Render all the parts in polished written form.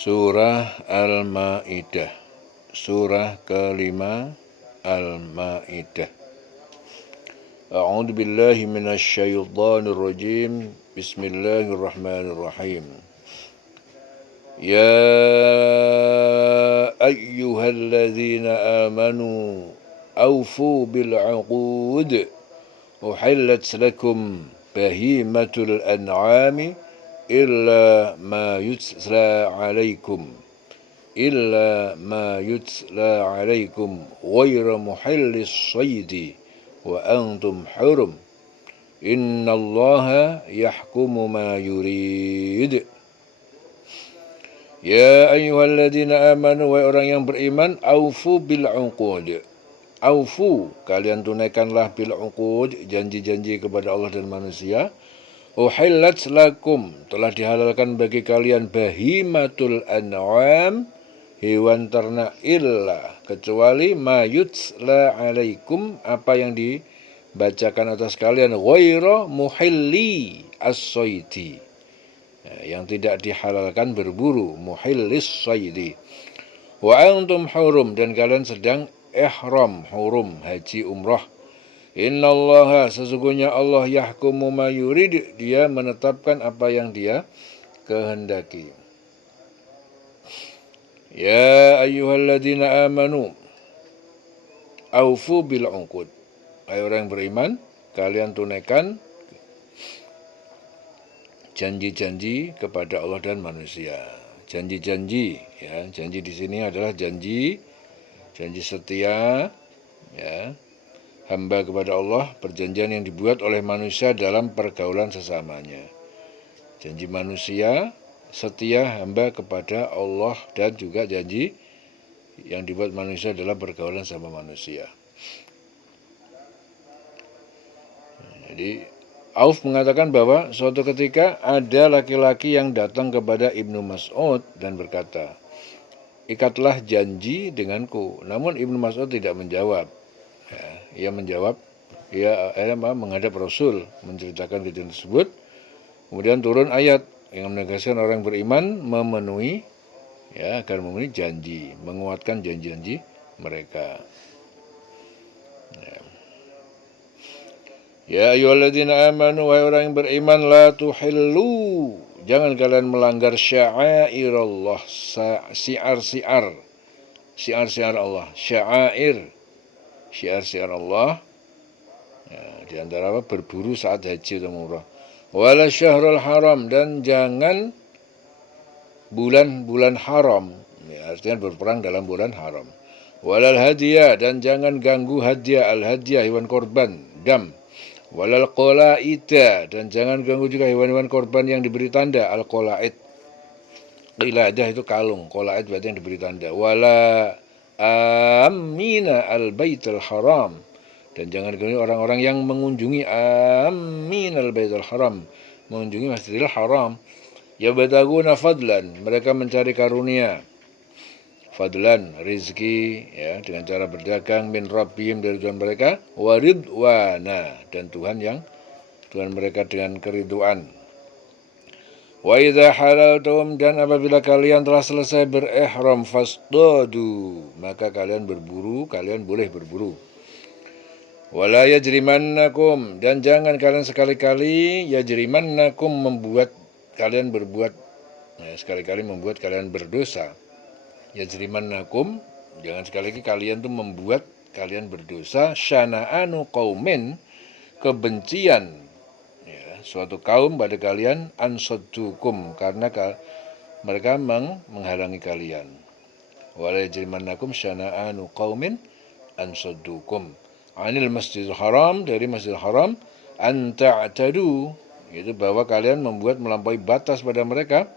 Surah Al-Ma'idah. Surah kelima Al-Ma'idah. A'udzu billahi minasy syaithanir rajim. Bismillahirrahmanirrahim. Ya ayyuhalladzina amanu awfu bil 'uqud uhillat lakum bahimatul an'ami illa ma yutla alaikum ghayra muhallis saydi wa antum hurum innallaha yahkumu ma yurid. Ya ayyuhalladzina amanu, wahai orang yang beriman, aufu bil uqud. Aufu, kalian tunaikanlah bil uqud, janji-janji kepada Allah dan manusia. Uhillat lakum, telah dihalalkan bagi kalian bahimatul an'am, hewan ternak, illa, kecuali ma yutla alaikum, apa yang dibacakan atas kalian, ghayra muhilli as-saydi, yang tidak dihalalkan berburu, muhillis saydi. Wa antum hurum, dan kalian sedang ihram, hurum, haji umrah. Innallaha, sesungguhnya Allah, yahkumu ma yurid, dia menetapkan apa yang dia kehendaki. Ya ayyuhalladzina amanu aufu bil uqud. Hai orang yang beriman, kalian tunaikan janji-janji kepada Allah dan manusia. Janji-janji, ya, janji di sini adalah janji setia, ya, hamba kepada Allah, perjanjian yang dibuat oleh manusia dalam pergaulan sesamanya. Janji manusia setia hamba kepada Allah, dan juga janji yang dibuat manusia dalam pergaulan sama manusia. Jadi Auf mengatakan bahwa suatu ketika ada laki-laki yang datang kepada Ibnu Mas'ud dan berkata, ikatlah janji denganku. Namun Ibnu Mas'ud tidak menjawab. Ia menjawab, ia menghadap Rasul menceritakan kejadian tersebut. Kemudian turun ayat yang menegaskan orang beriman memenuhi, ya, akan memenuhi janji, menguatkan janji-janji mereka. Ya ayyuhalladzina amanu, wahai orang yang beriman, la tuhillu, jangan kalian melanggar sya'airallah, syiar-syiar Allah, syiar Allah, ya, di antara berburu saat haji atau umrah. Wala syahrul haram, dan jangan bulan-bulan haram, ya, artinya berperang dalam bulan haram. Walal hadiah, dan jangan ganggu hadiah, al hadiah, hewan korban, dam. Walal qolaida, dan jangan ganggu juga hewan-hewan korban yang diberi tanda, al qolaid. Qiladah itu kalung, qolaid berarti yang diberi tanda. Wala amina al baitul haram, dan jangan ganggu orang-orang yang mengunjungi amin al baitul haram, mengunjungi Masjidil Haram. Yabtaguna fadlan, mereka mencari karunia, fadlan, rizki, ya, dengan cara berdagang, min rabbihim, dari Tuhan mereka, waridwana, dan Tuhan mereka dengan keriduan. Wa idza halaltum, dan apabila kalian telah selesai berihram, fasdadu, maka kalian berburu, kalian boleh berburu. Wala yajrimannakum, dan jangan kalian sekali-kali, yajrimannakum, membuat kalian berbuat, ya, sekali-kali membuat kalian berdosa. Yajrimannakum, jangan sekali-kali kalian tuh membuat kalian berdosa, syana'anu qaumin, kebencian, ya, suatu kaum pada kalian, ansaddukum, karena mereka menghalangi kalian. Wala yajrimannakum syana'anu qaumin ansaddukum anil masjidil haram, dari Masjidil Haram, an ta'tadu, yaitu bahwa kalian membuat melampaui batas pada mereka.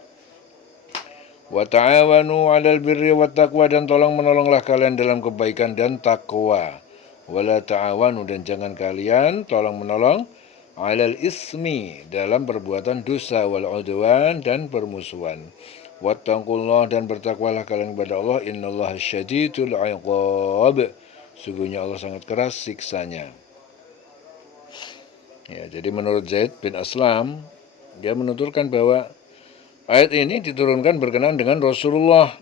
Wa ta'awanu 'alal birri wat taqwa, dan tolong menolonglah kalian dalam kebaikan dan takwa. Wala ta'awanu, dan jangan kalian tolong menolong, 'alal ismi, dalam perbuatan dosa, wal 'udwan, dan permusuhan. Wattaqullah, dan bertakwalah kalian kepada Allah, innallaha syadidul 'iqab, sungguhnya Allah sangat keras siksanya. Ya, jadi menurut Zaid bin Aslam, dia menuturkan bahwa Ayat ini diturunkan berkenaan dengan Rasulullah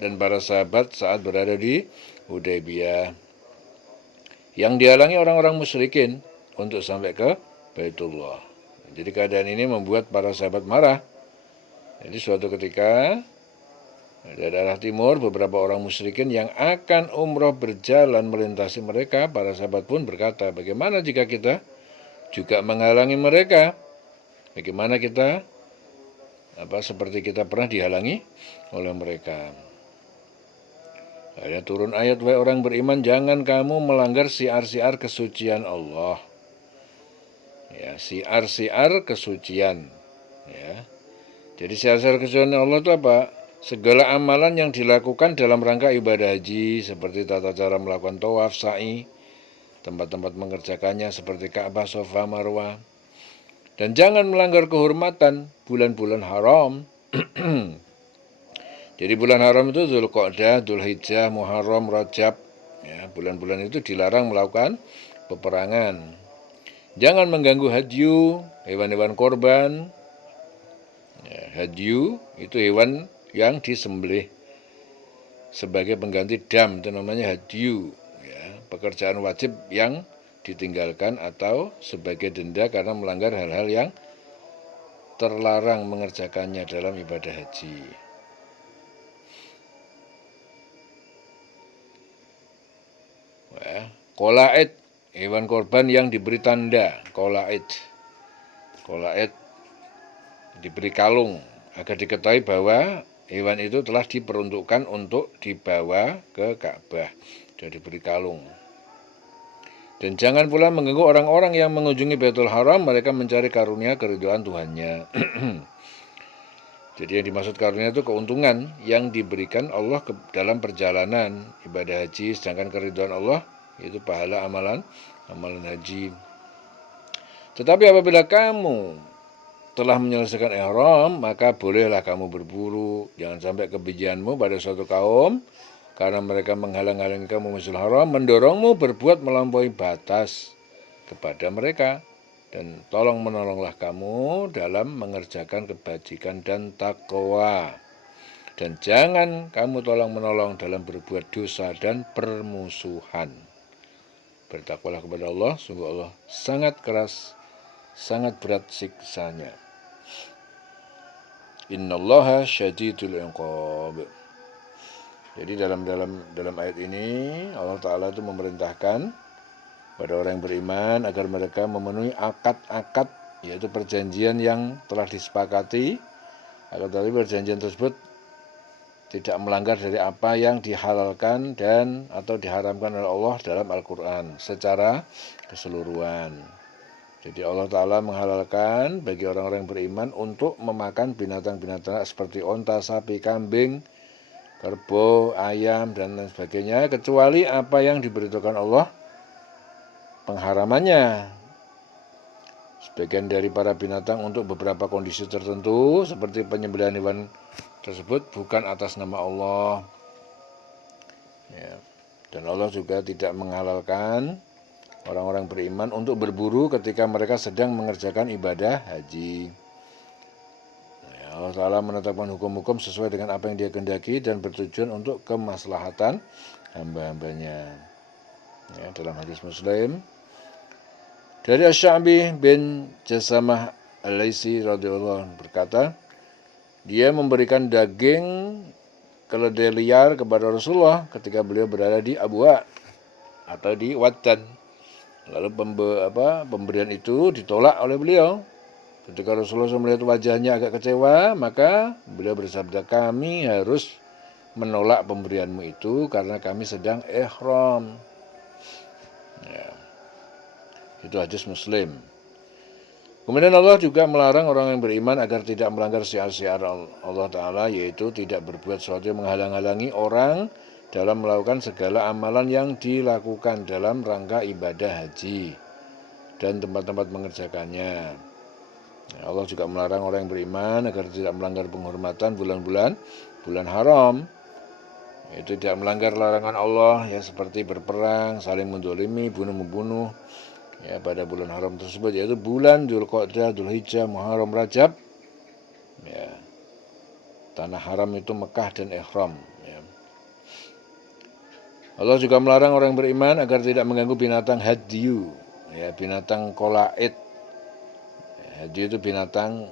dan para sahabat saat berada di Hudaybiyah, yang dihalangi orang-orang musyrikin untuk sampai ke Baitullah. Jadi keadaan ini membuat para sahabat marah. Jadi suatu ketika dari daerah timur beberapa orang musyrikin yang akan umroh berjalan melintasi mereka, para sahabat pun berkata, bagaimana jika kita juga menghalangi mereka? Bagaimana kita seperti kita pernah dihalangi oleh mereka? Akhirnya turun ayat, wahai orang beriman, jangan kamu melanggar siar-siar kesucian Allah. Ya, siar-siar kesucian. Ya. Jadi siar-siar kesucian Allah itu apa? Segala amalan yang dilakukan dalam rangka ibadah haji, seperti tata cara melakukan tawaf, sa'i, tempat-tempat mengerjakannya seperti Ka'bah, Safa, Marwah. Dan jangan melanggar kehormatan bulan-bulan haram. Jadi bulan haram itu Dzulqa'dah, Dzulhijjah, Muharram, Rajab. Ya, bulan-bulan itu dilarang melakukan peperangan. Jangan mengganggu hadyu, hewan-hewan korban. Ya, hadyu itu hewan yang disembelih sebagai pengganti dam, itu namanya hadyu. Ya, pekerjaan wajib yang ditinggalkan atau sebagai denda karena melanggar hal-hal yang terlarang mengerjakannya dalam ibadah haji. Qolaid, hewan korban yang diberi tanda. Qolaid diberi kalung agar diketahui bahwa hewan itu telah diperuntukkan untuk dibawa ke Ka'bah. Sudah diberi kalung. Dan jangan pula mengganggu orang-orang yang mengunjungi Baitul Haram, mereka mencari karunia keridhaan Tuhannya. Jadi yang dimaksud karunia itu keuntungan yang diberikan Allah dalam perjalanan ibadah haji, sedangkan keridhaan Allah itu pahala amalan haji. Tetapi apabila kamu telah menyelesaikan ihram, maka bolehlah kamu berburu. Jangan sampai kebencianmu pada suatu kaum karena mereka menghalang-halangi kamu Masjidil Haram, mendorongmu berbuat melampaui batas kepada mereka. Dan tolong menolonglah kamu dalam mengerjakan kebajikan dan takwa. Dan jangan kamu tolong menolong dalam berbuat dosa dan permusuhan. Bertakwalah kepada Allah, sungguh Allah sangat keras, sangat berat siksanya. Innallaha syadidul iqab. Jadi dalam ayat ini Allah Ta'ala itu memerintahkan pada orang yang beriman agar mereka memenuhi akad-akad, yaitu perjanjian yang telah disepakati, agar tadi perjanjian tersebut tidak melanggar dari apa yang dihalalkan dan atau diharamkan oleh Allah dalam Al-Quran secara keseluruhan. Jadi Allah Ta'ala menghalalkan bagi orang-orang yang beriman untuk memakan binatang-binatang seperti onta, sapi, kambing, kerbau, ayam, dan lain sebagainya, kecuali apa yang diberitakan Allah pengharamannya. Sebagian dari para binatang untuk beberapa kondisi tertentu, seperti penyembelihan hewan tersebut bukan atas nama Allah. Ya. Dan Allah juga tidak menghalalkan orang-orang beriman untuk berburu ketika mereka sedang mengerjakan ibadah haji. Allah Ta'ala menetapkan hukum-hukum sesuai dengan apa yang Dia kehendaki dan bertujuan untuk kemaslahatan hamba-hambanya. Ya, dalam hadis Muslim dari Asy-Sya'bi bin Jasamah Al-Laisi radhiyallahu anhu berkata, dia memberikan daging keledai liar kepada Rasulullah ketika beliau berada di Abwa atau di Wattan. Lalu pemberian itu ditolak oleh beliau. Ketika Rasulullah melihat wajahnya agak kecewa, maka beliau bersabda, kami harus menolak pemberianmu itu karena kami sedang ihram. Ya. Itu hadis Muslim. Kemudian Allah juga melarang orang yang beriman agar tidak melanggar syiar-syiar Allah Ta'ala, yaitu tidak berbuat sesuatu yang menghalang-halangi orang dalam melakukan segala amalan yang dilakukan dalam rangka ibadah haji dan tempat-tempat mengerjakannya. Allah juga melarang orang yang beriman agar tidak melanggar penghormatan bulan haram. Itu tidak melanggar larangan Allah, ya, seperti berperang, saling mendolimi, bunuh-membunuh, ya, pada bulan haram tersebut, yaitu bulan Dzulqa'dah, Dzulhijjah, Muharram, Rajab. Ya. Tanah haram itu Mekah dan ihram. Ya. Allah juga melarang orang beriman agar tidak mengganggu binatang hadyu, ya, binatang qolaid. Hadyu itu binatang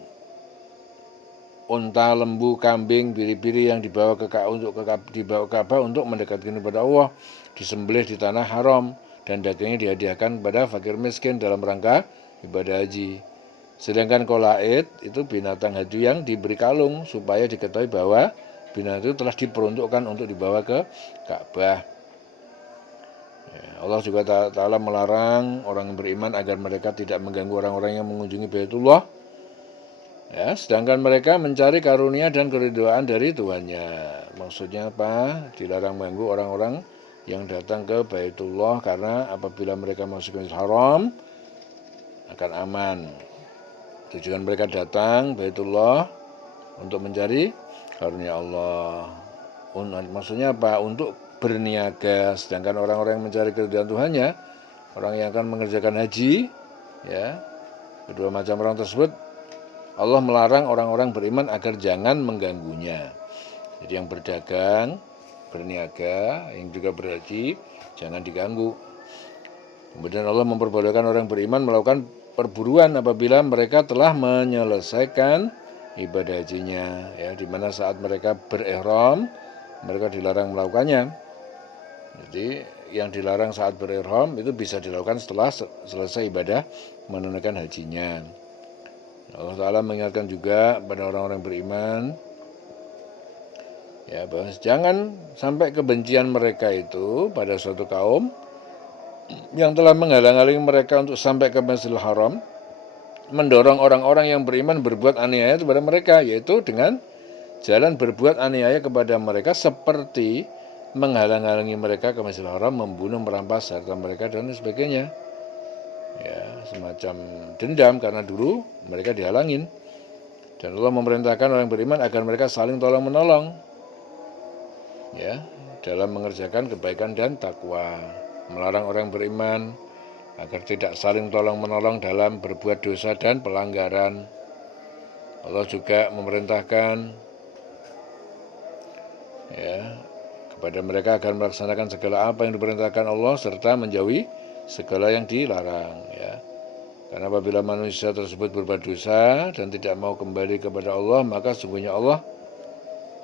unta, lembu, kambing, biri-biri yang dibawa ke Ka'bah untuk mendekatkan kepada Allah, disembelih di tanah haram dan dagingnya dihadiahkan kepada fakir miskin dalam rangka ibadah haji. Sedangkan qolaid itu binatang hadyu yang diberi kalung supaya diketahui bahwa binatang itu telah diperuntukkan untuk dibawa ke Ka'bah. Allah juga Ta'ala melarang orang yang beriman agar mereka tidak mengganggu orang-orang yang mengunjungi Baitullah, ya, sedangkan mereka mencari karunia dan keridhaan dari Tuhannya. Maksudnya apa? Dilarang mengganggu orang-orang yang datang ke Baitullah karena apabila mereka masuk ke haram akan aman. Tujuan mereka datang Baitullah untuk mencari karunia Allah. Maksudnya apa? Untuk berniaga. Sedangkan orang-orang yang mencari keridhaan Tuhannya, orang yang akan mengerjakan haji, ya, kedua macam orang tersebut, Allah melarang orang-orang beriman agar jangan mengganggunya. Jadi yang berdagang, berniaga, yang juga berhaji, jangan diganggu. Kemudian Allah memperbolehkan orang beriman melakukan perburuan apabila mereka telah menyelesaikan ibadah hajinya, ya, di mana saat mereka berihram mereka dilarang melakukannya. Jadi yang dilarang saat berihram itu bisa dilakukan setelah selesai ibadah menunaikan hajinya. Allah Ta'ala mengingatkan juga pada orang-orang beriman, ya, bahwa jangan sampai kebencian mereka itu pada suatu kaum yang telah menghalang-halangi mereka untuk sampai ke Masjidil Haram, mendorong orang-orang yang beriman berbuat aniaya kepada mereka, yaitu dengan jalan berbuat aniaya kepada mereka seperti menghalang-halangi mereka ke Masjidil Haram, membunuh, merampas harta mereka dan sebagainya. Ya, semacam dendam karena dulu mereka dihalangin. Dan Allah memerintahkan orang beriman agar mereka saling tolong-menolong, ya, dalam mengerjakan kebaikan dan takwa. Melarang orang beriman agar tidak saling tolong-menolong dalam berbuat dosa dan pelanggaran. Allah juga memerintahkan, ya, kepada mereka agar melaksanakan segala apa yang diperintahkan Allah serta menjauhi segala yang dilarang, ya. Karena apabila manusia tersebut berbuat dosa dan tidak mau kembali kepada Allah, maka sungguhnya Allah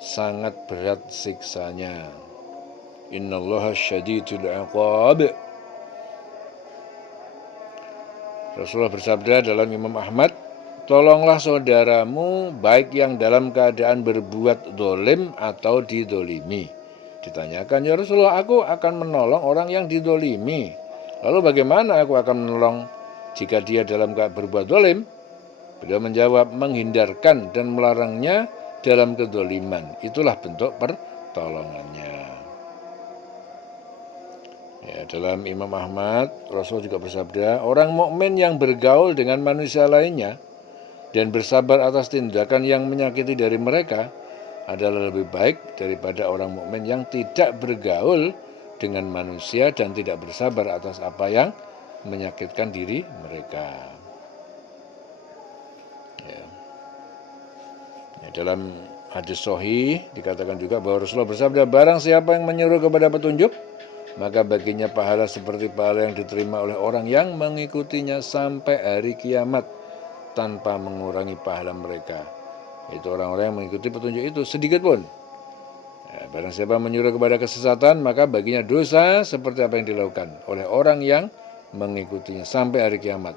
sangat berat siksanya. Innallaha syadidul iqab. Rasulullah bersabda dalam Imam Ahmad, tolonglah saudaramu baik yang dalam keadaan berbuat dolim atau didolimi. Ditanyakan, ya Rasulullah, aku akan menolong orang yang didolimi. Lalu bagaimana aku akan menolong jika dia dalam keadaan berbuat dolim? Beliau menjawab, menghindarkan dan melarangnya dalam kedoliman. Itulah bentuk pertolongannya. Ya, dalam Imam Ahmad, Rasul juga bersabda, orang mukmin yang bergaul dengan manusia lainnya dan bersabar atas tindakan yang menyakiti dari mereka adalah lebih baik daripada orang mukmin yang tidak bergaul dengan manusia dan tidak bersabar atas apa yang menyakitkan diri mereka. Ya. Ya, dalam hadis sahih dikatakan juga bahwa Rasulullah bersabda, barang siapa yang menyuruh kepada petunjuk, maka baginya pahala seperti pahala yang diterima oleh orang yang mengikutinya sampai hari kiamat tanpa mengurangi pahala mereka. Itu orang-orang yang mengikuti petunjuk itu sedikit pun. Ya, barang siapa menyuruh kepada kesesatan, maka baginya dosa seperti apa yang dilakukan oleh orang yang mengikutinya sampai hari kiamat.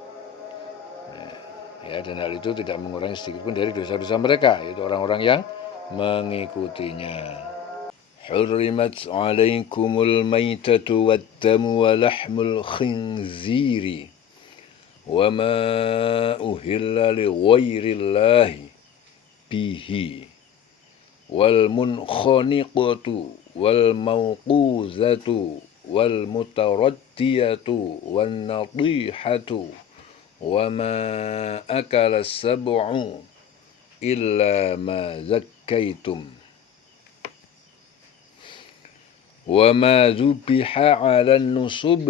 Ya, dan hal itu tidak mengurangi sedikit pun dari dosa-dosa mereka, yaitu orang-orang yang mengikutinya. Hurrimat 'alaikumul maitatu wad-damu wa lahmul khinziri wa ma uhilla li ghairillahi bihi wal munkhaniqatu wal mawquzatu wal mutaraddiyatu wan nadihatu wa ma akala sab'u illa ma zakkaitum wa ma zubiha 'alan nusub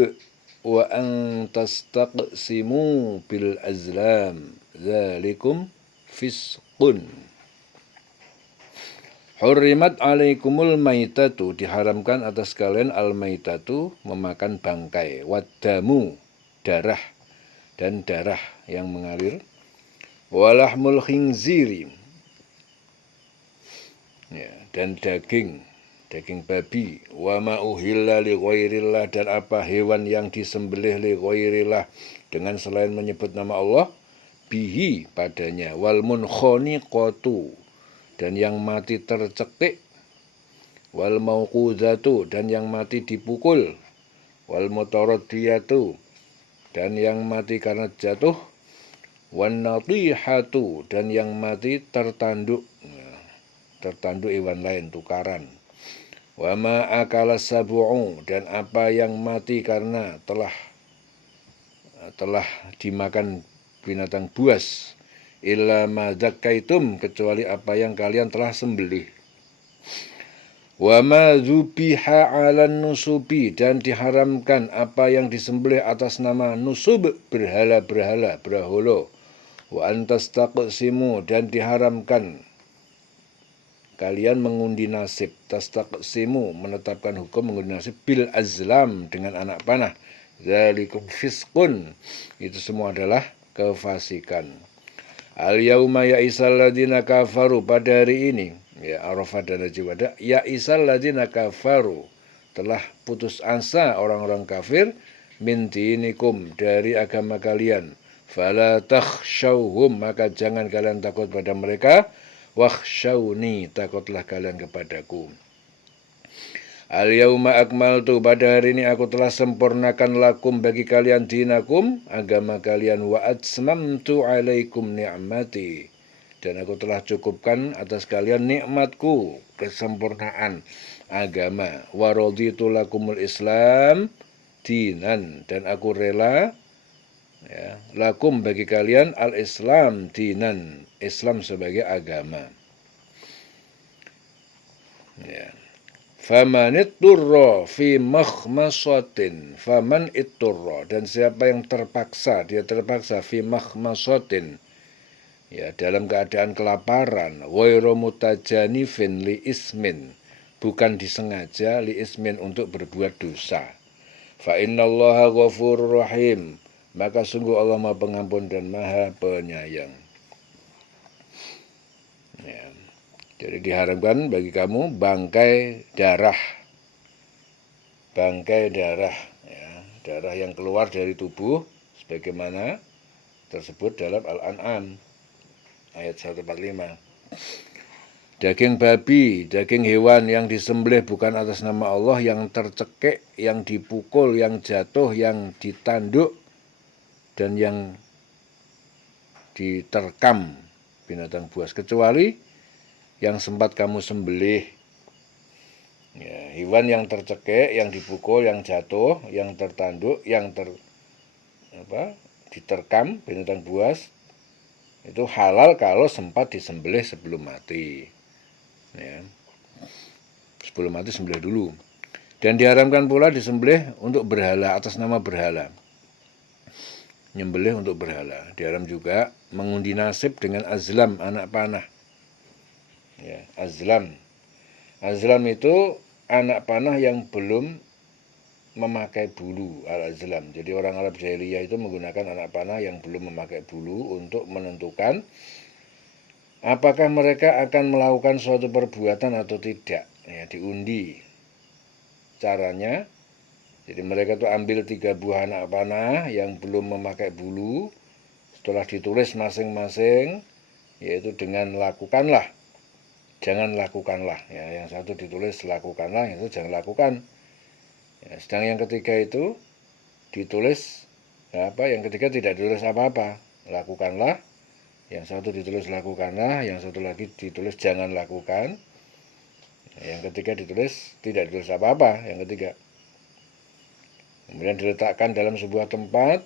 wa an tastaqsimu bil azlam dzalikum fisqun. Hurrimat alaikumul maitatu, diharamkan atas kalian al-maitatu, memakan bangkai, wadamu, darah, dan darah yang mengalir, walahmul khinziri, ya, dan daging babi, wa ma uhilla li ghairillah, dan apa hewan yang disembelih li ghairillah dengan selain menyebut nama Allah, bihi padanya, wal munkhaniqatu, dan yang mati tercekik, wal mauqudatu, dan yang mati dipukul, wal mutaradiyatu, dan yang mati karena jatuh, wan natihatu, dan yang mati tertanduk, tertanduk hewan lain, tukaran. Wa ma akala sabu'u, dan apa yang mati karena telah dimakan binatang buas, illa ma zakkaitum, kecuali apa yang kalian telah sembelih. Wa ma dzubiha 'alan nusubi, dan diharamkan apa yang disembelih atas nama nusub, berhala-berhala, berhala. Wa antastaqsimu, dan diharamkan kalian mengundi nasib, tastaqsimu, menetapkan hukum mengundi nasib, bil azlam, dengan anak panah. Dzalikum fisqun, itu semua adalah kefasikan. Al yauma ya'isal ladzina kafaru, pada hari ini, ya Arafat dan Haji Wada, ya'isal ladzina kafaru, telah putus asa orang-orang kafir, min dinikum, dari agama kalian. Fala takhshawhum, maka jangan kalian takut pada mereka, wakhshawni, takutlah kalian kepadaku. Al yauma akmaltu, pada hari ini aku telah sempurnakan lakum, bagi kalian, dinakum, agama kalian, wa atmamtu alaikum ni'mati, dan aku telah cukupkan atas kalian nikmatku, kesempurnaan agama, wa raditu lakumul islam dinan, dan aku rela, ya, lakum, bagi kalian, al islam dinan, Islam sebagai agama, ya. Faman itturra fi makhmasatin, faman itturra, dan siapa yang terpaksa, dia terpaksa, fi makhmasatin, ya, dalam keadaan kelaparan, ghairu mutajanifin li ismin, bukan disengaja, li ismin, untuk berbuat dosa. Fa innallaha ghafurur rahim, maka sungguh Allah Maha Pengampun dan Maha Penyayang. Ya. Jadi diharamkan bagi kamu bangkai darah, ya, darah yang keluar dari tubuh, sebagaimana tersebut dalam Al-An'am ayat 145. Daging babi, daging hewan yang disembelih bukan atas nama Allah, yang tercekik, yang dipukul, yang jatuh, yang ditanduk, dan yang diterkam binatang buas, kecuali yang sempat kamu sembelih, ya, hewan yang tercekik, yang dipukul, yang jatuh, yang tertanduk, yang diterkam binatang buas, itu halal kalau sempat disembelih sebelum mati, ya. Sebelum mati sembelih dulu. Dan diharamkan pula disembelih untuk berhala, atas nama berhala, nyembelih untuk berhala. Diharam juga mengundi nasib dengan azlam, anak panah, ya, azlam. Azlam itu anak panah yang belum memakai bulu, al-azlam. Jadi orang Arab jahiliyah itu menggunakan anak panah yang belum memakai bulu untuk menentukan apakah mereka akan melakukan suatu perbuatan atau tidak, ya, diundi. Caranya, jadi mereka itu ambil 3 buah anak panah yang belum memakai bulu, setelah ditulis masing-masing, yaitu dengan lakukanlah, jangan lakukanlah, ya, yang satu ditulis lakukanlah, yang itu jangan lakukan, ya, sedang yang ketiga itu ditulis yang ketiga tidak ditulis apa-apa, lakukanlah, yang satu ditulis lakukanlah, yang satu lagi ditulis jangan lakukan, yang ketiga ditulis tidak ditulis apa-apa, yang ketiga. Kemudian diletakkan dalam sebuah tempat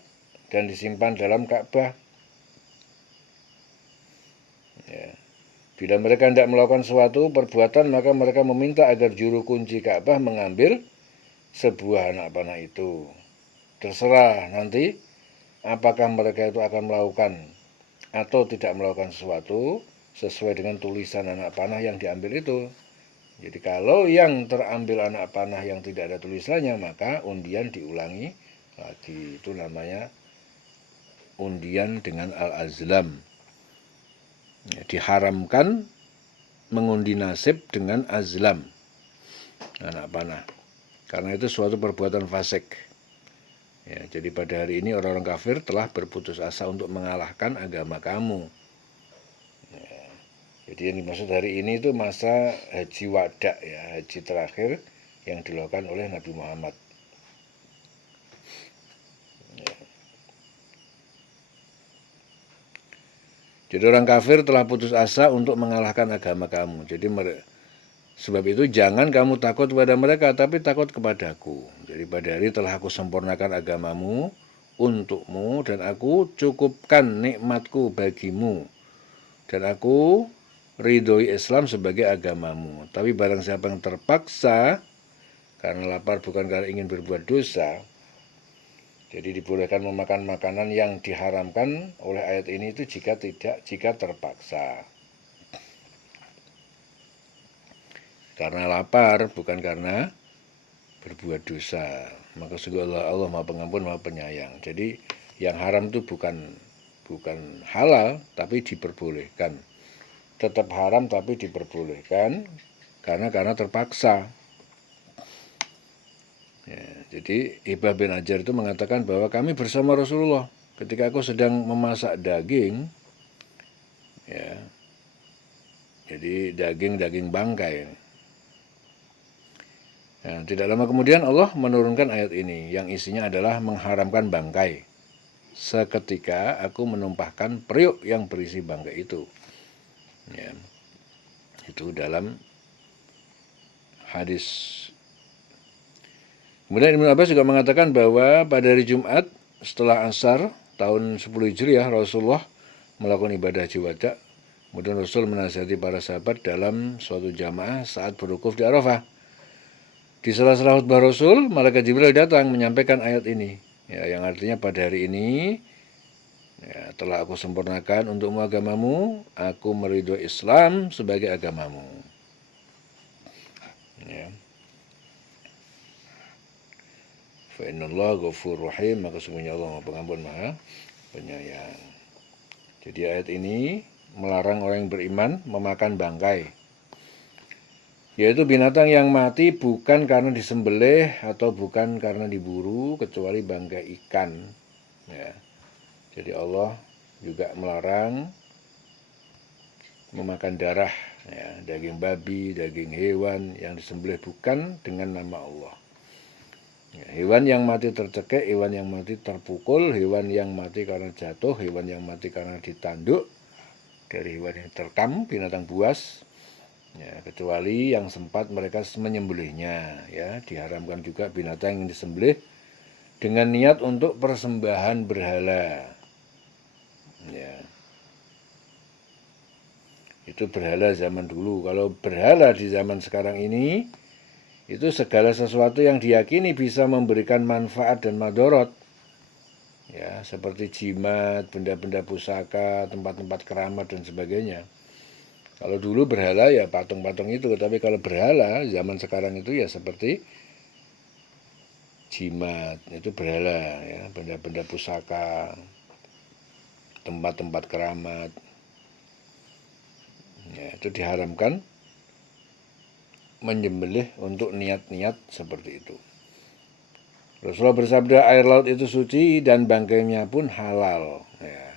dan disimpan dalam Ka'bah, ya. Bila mereka tidak melakukan suatu perbuatan, maka mereka meminta agar juru kunci Ka'bah mengambil sebuah anak panah itu. Terserah nanti apakah mereka itu akan melakukan atau tidak melakukan sesuatu sesuai dengan tulisan anak panah yang diambil itu. Jadi kalau yang terambil anak panah yang tidak ada tulisannya, maka undian diulangi lagi. Itu namanya undian dengan al-azlam. Ya, diharamkan mengundi nasib dengan azlam, anak panah. Karena itu suatu perbuatan fasik. Ya, jadi pada hari ini orang-orang kafir telah berputus asa untuk mengalahkan agama kamu. Jadi yang dimaksud hari ini itu masa haji wada, ya, haji terakhir yang dilakukan oleh Nabi Muhammad. Ya. Jadi orang kafir telah putus asa untuk mengalahkan agama kamu. Jadi sebab itu jangan kamu takut kepada mereka, tapi takut kepadaku. Jadi pada hari telah aku sempurnakan agamamu untukmu, dan aku cukupkan nikmatku bagimu. Dan aku ridhoi Islam sebagai agamamu. Tapi barang siapa yang terpaksa karena lapar bukan karena ingin berbuat dosa, jadi dibolehkan memakan makanan yang diharamkan oleh ayat ini itu jika terpaksa. Karena lapar bukan karena berbuat dosa. Maka sungguh Allah Maha Pengampun, Maha Penyayang. Jadi yang haram itu bukan halal, tapi diperbolehkan. Tetap haram tapi diperbolehkan karena terpaksa. Ya, jadi Ibah bin Ajar itu mengatakan bahwa kami bersama Rasulullah ketika aku sedang memasak daging, ya, jadi daging bangkai. Nah, tidak lama kemudian Allah menurunkan ayat ini yang isinya adalah mengharamkan bangkai. Seketika aku menumpahkan periuk yang berisi bangkai itu. Ya, itu dalam hadis. Kemudian Ibnu Abbas juga mengatakan bahwa pada hari Jumat setelah asar tahun 10 Hijriah Rasulullah melakukan ibadah haji wada. Kemudian Rasul menasihati para sahabat dalam suatu jamaah saat berwukuf di Arafah. Di sela-sela khutbah Rasul, malaikat Jibril datang menyampaikan ayat ini, ya, yang artinya pada hari ini, ya, telah aku sempurnakan untukmu agamamu, aku meridhoi Islam sebagai agamamu. Ya. Fa innallaha ghafurur rahim, maka sesungguhnya Allah Maha Pengampun, Maha Penyayang. Jadi ayat ini melarang orang yang beriman memakan bangkai, yaitu binatang yang mati bukan karena disembelih atau bukan karena diburu, kecuali bangkai ikan. Ya. Jadi Allah juga melarang memakan darah, ya, daging babi, daging hewan yang disembelih bukan dengan nama Allah. Ya, hewan yang mati tercekik, hewan yang mati terpukul, hewan yang mati karena jatuh, hewan yang mati karena ditanduk, dari hewan yang terkam, binatang buas, ya, kecuali yang sempat mereka menyembelihnya. Ya, diharamkan juga binatang yang disembelih dengan niat untuk persembahan berhala. Ya. Itu berhala zaman dulu. Kalau berhala di zaman sekarang ini, itu segala sesuatu yang diyakini bisa memberikan manfaat dan madorot. Ya, seperti jimat, benda-benda pusaka, tempat-tempat keramat dan sebagainya. Kalau dulu berhala ya patung-patung itu, tapi kalau berhala zaman sekarang itu ya seperti jimat, itu berhala, ya, benda-benda pusaka, tempat-tempat keramat. Ya, itu diharamkan menyembelih untuk niat-niat seperti itu. Rasulullah bersabda, air laut itu suci dan bangkainya pun halal. Ya.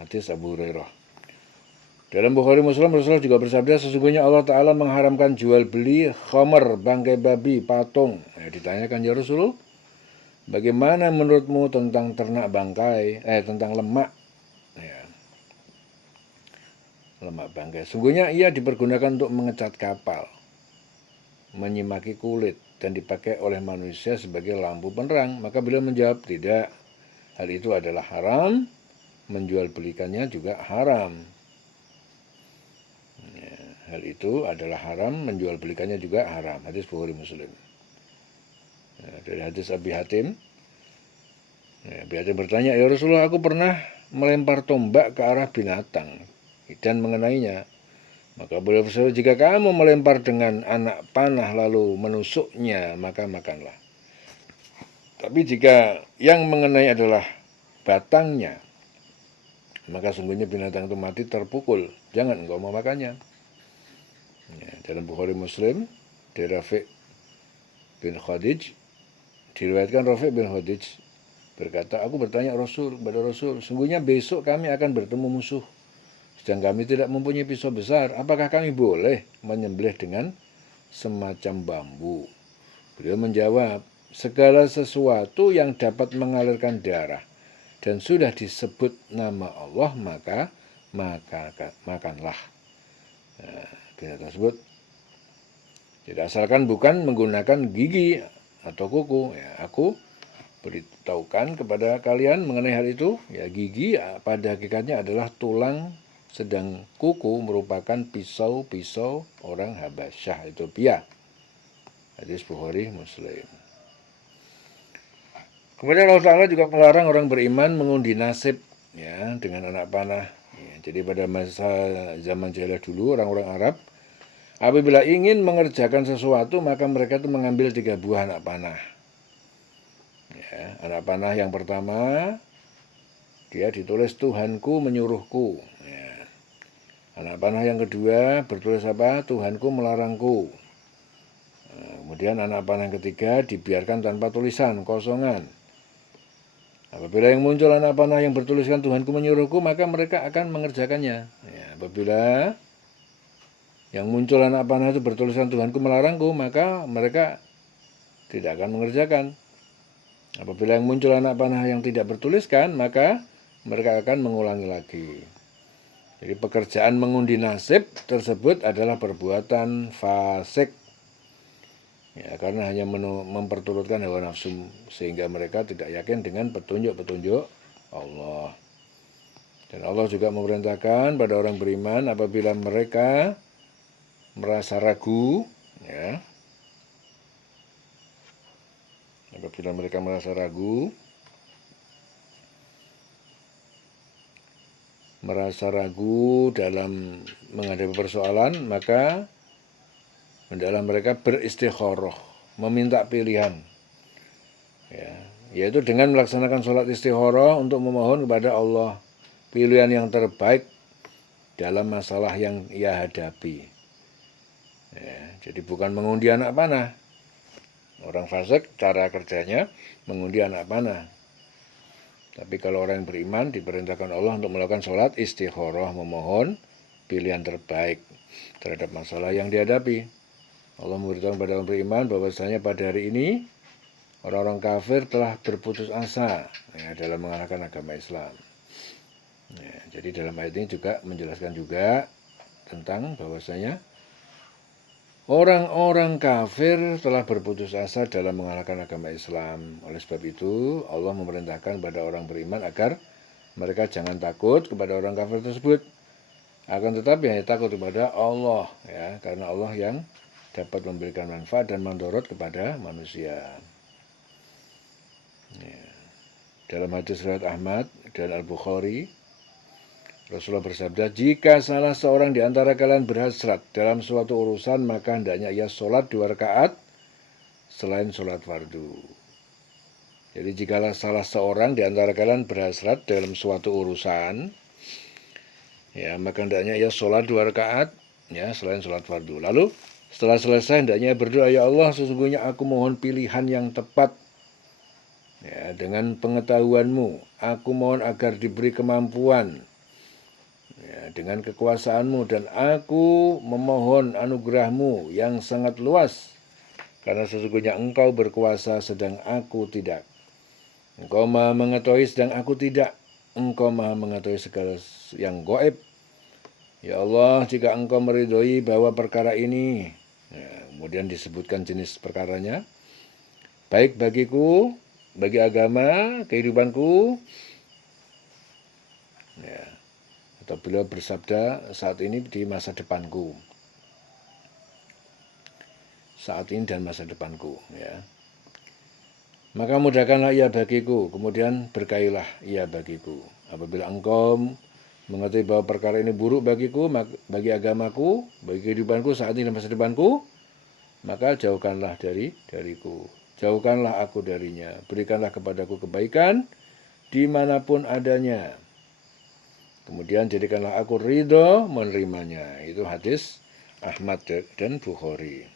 Hadis Abu Hurairah. Dalam Bukhari Muslim, Rasulullah juga bersabda, sesungguhnya Allah Ta'ala mengharamkan jual beli khamar, bangkai babi, patung. Ya, ditanyakan, ya Rasul, bagaimana menurutmu tentang ternak bangkai, tentang lemak? Ya. Lemak bangkai. Sungguhnya ia dipergunakan untuk mengecat kapal, menyimaki kulit, dan dipakai oleh manusia sebagai lampu penerang. Maka beliau menjawab, tidak. Hal itu adalah haram, menjual belikannya juga haram. Ya, hal itu adalah haram, menjual belikannya juga haram. Hadis Bukhari Muslim. Ya, dari hadis Abi Hatim. Ya, Abi Hatim bertanya, ya Rasulullah, aku pernah melempar tombak ke arah binatang dan mengenainya. Maka beliau bersabda, jika kamu melempar dengan anak panah lalu menusuknya, maka makanlah. Tapi jika yang mengenai adalah batangnya, maka sungguhnya binatang itu mati terpukul. Jangan engkau memakannya. Ya, dalam Bukhari Muslim, dari Rafiq bin Khadij, diriwayatkan Rafiq bin Khadij berkata, aku bertanya kepada Rasul, sungguhnya besok kami akan bertemu musuh. Sedang kami tidak mempunyai pisau besar, apakah kami boleh menyembelih dengan semacam bambu? Beliau menjawab, segala sesuatu yang dapat mengalirkan darah dan sudah disebut nama Allah, maka makanlah. Nah, binatang tersebut tidak, asalkan bukan menggunakan gigi atau kuku. Ya, aku beritahukan kepada kalian mengenai hal itu. Ya, gigi pada hakikatnya adalah tulang, sedang kuku merupakan pisau-pisau orang Habasyah, Ethiopia. Hadis Bukhari Muslim. Kemudian Allah Ta'ala juga melarang orang beriman mengundi nasib ya dengan anak panah. Ya, jadi pada masa zaman jahiliyah dulu, orang-orang Arab apabila ingin mengerjakan sesuatu, maka mereka itu mengambil 3 buah anak panah. Ya, anak panah yang pertama, dia ditulis Tuhanku menyuruhku. Ya. Anak panah yang kedua bertulis apa? Tuhanku melarangku. Nah, kemudian anak panah yang ketiga dibiarkan tanpa tulisan, kosongan. Apabila yang muncul anak panah yang bertuliskan Tuhanku menyuruhku, maka mereka akan mengerjakannya. Ya, apabila yang muncul anak panah itu bertuliskan Tuhanku melarangku, maka mereka tidak akan mengerjakan. Apabila yang muncul anak panah yang tidak bertuliskan, maka mereka akan mengulangi lagi. Jadi pekerjaan mengundi nasib tersebut adalah perbuatan fasik. Ya, karena hanya memperturutkan hawa nafsu sehingga mereka tidak yakin dengan petunjuk-petunjuk Allah. Dan Allah juga memerintahkan pada orang beriman apabila mereka merasa ragu, ya, apabila mereka merasa ragu dalam menghadapi persoalan, maka hendaklah mereka beristikharah, meminta pilihan, ya, yaitu dengan melaksanakan sholat istikharah untuk memohon kepada Allah pilihan yang terbaik dalam masalah yang ia hadapi. Ya, jadi bukan mengundi anak panah. Orang fasik cara kerjanya mengundi anak panah. Tapi kalau orang yang beriman diperintahkan Allah untuk melakukan sholat istikharah, memohon pilihan terbaik terhadap masalah yang dihadapi. Allah memberitahu kepada orang beriman bahwasanya pada hari ini orang-orang kafir telah berputus asa ya, dalam mengalahkan agama Islam. Ya, jadi dalam ayat ini juga menjelaskan juga tentang bahwasanya orang-orang kafir telah berputus asa dalam mengalahkan agama Islam. Oleh sebab itu Allah memerintahkan kepada orang beriman agar mereka jangan takut kepada orang kafir tersebut, akan tetapi hanya takut kepada Allah, ya, karena Allah yang dapat memberikan manfaat dan mandorot kepada manusia. Ya. Dalam hadis riwayat Ahmad dan Al-Bukhari, Rasulullah bersabda, jika salah seorang di antara kalian berhasrat dalam suatu urusan, maka hendaknya ia sholat 2 rakaat selain sholat fardu. Jadi jikalau salah seorang di antara kalian berhasrat dalam suatu urusan, ya, maka hendaknya ia sholat 2 rakaat ya selain sholat fardu. Lalu setelah selesai hendaknya berdoa, ya Allah, sesungguhnya aku mohon pilihan yang tepat ya, dengan pengetahuanmu. Aku mohon agar diberi kemampuan ya, dengan kekuasaanmu, dan aku memohon anugerahmu yang sangat luas, karena sesungguhnya engkau berkuasa sedang aku tidak. Engkau maha mengetahui sedang aku tidak. Engkau maha mengetahui segala yang gaib. Ya Allah, jika engkau meridhoi bahwa perkara ini, ya, kemudian disebutkan jenis perkaranya, baik bagiku, bagi agama, kehidupanku, ya, atau beliau bersabda saat ini di masa depanku, saat ini dan masa depanku, ya. Maka mudahkanlah ia bagiku, kemudian berkailah ia bagiku. Apabila engkau mengerti bahwa perkara ini buruk bagiku, bagi agamaku, bagi kehidupanku saat ini dan masa depanku, maka jauhkanlah dariku. Jauhkanlah aku darinya. Berikanlah kepadaku kebaikan dimanapun adanya. Kemudian jadikanlah aku ridho menerimanya. Itu hadis Ahmad dan Bukhari.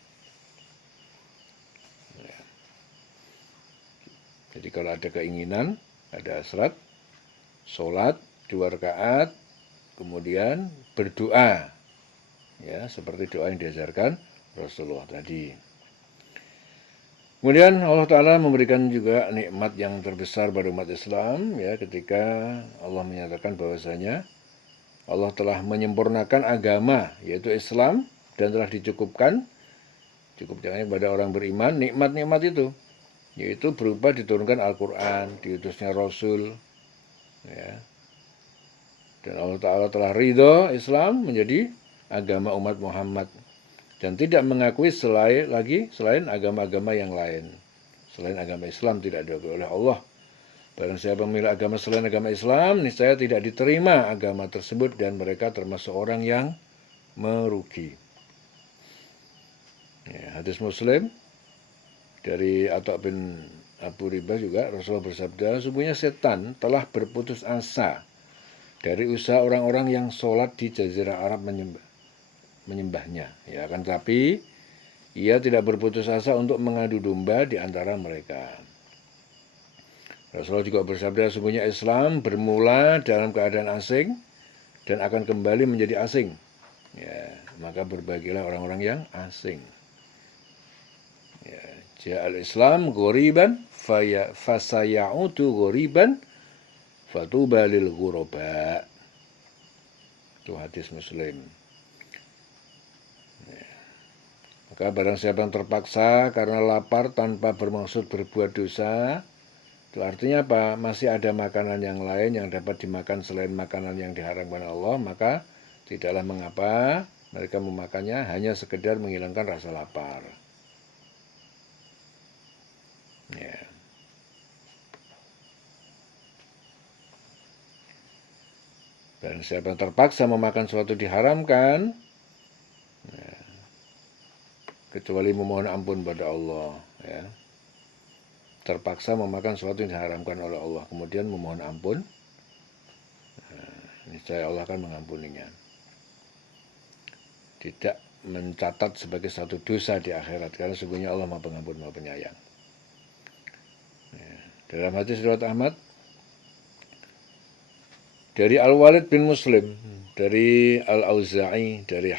Jadi kalau ada keinginan, ada hasrat, sholat 2 rakaat, kemudian berdoa, ya seperti doa yang diajarkan Rasulullah tadi. Kemudian Allah Ta'ala memberikan juga nikmat yang terbesar pada umat Islam, ya ketika Allah menyatakan bahwasanya Allah telah menyempurnakan agama, yaitu Islam, dan telah dicukupkan, cukup jangan pada orang beriman, nikmat-nikmat itu, yaitu berupa diturunkan Al-Quran, diutusnya Rasul, ya. Dan Allah Ta'ala telah ridho Islam menjadi agama umat Muhammad dan tidak mengakui selain agama-agama yang lain. Selain agama Islam tidak diakui oleh Allah. Barang siapa memilih agama selain agama Islam, niscaya tidak diterima agama tersebut dan mereka termasuk orang yang merugi. Ya, hadis Muslim dari Atha bin Abu Ribah juga, Rasulullah bersabda, sesungguhnya setan telah berputus asa dari usaha orang-orang yang sholat di Jazirah Arab menyembahnya. Ya, akan tetapi ia tidak berputus asa untuk mengadu domba di antara mereka. Rasulullah juga bersabda, sesungguhnya Islam bermula dalam keadaan asing dan akan kembali menjadi asing. Ya, maka berbahagialah orang-orang yang asing. Ya, ja'al Islam ghoriban fasayautu ghoriban fatuba lil ghuraba. Itu hadis Muslim. Ya. Maka barang siapa yang terpaksa karena lapar tanpa bermaksud berbuat dosa, itu artinya apa? Masih ada makanan yang lain yang dapat dimakan selain makanan yang diharamkan Allah, maka tidaklah mengapa mereka memakannya hanya sekedar menghilangkan rasa lapar. Ya. Dan siapa yang terpaksa memakan sesuatu diharamkan, ya, kecuali memohon ampun pada Allah, ya. Terpaksa memakan sesuatu yang diharamkan oleh Allah, kemudian memohon ampun, niscaya Allah akan mengampuninya. Tidak mencatat sebagai satu dosa di akhirat, karena sesungguhnya Allah Maha Pengampun, Maha Penyayang. Ya. Dalam hadis riwayat Ahmad dari Al-Walid bin Muslim, dari Al-Auza'i, dari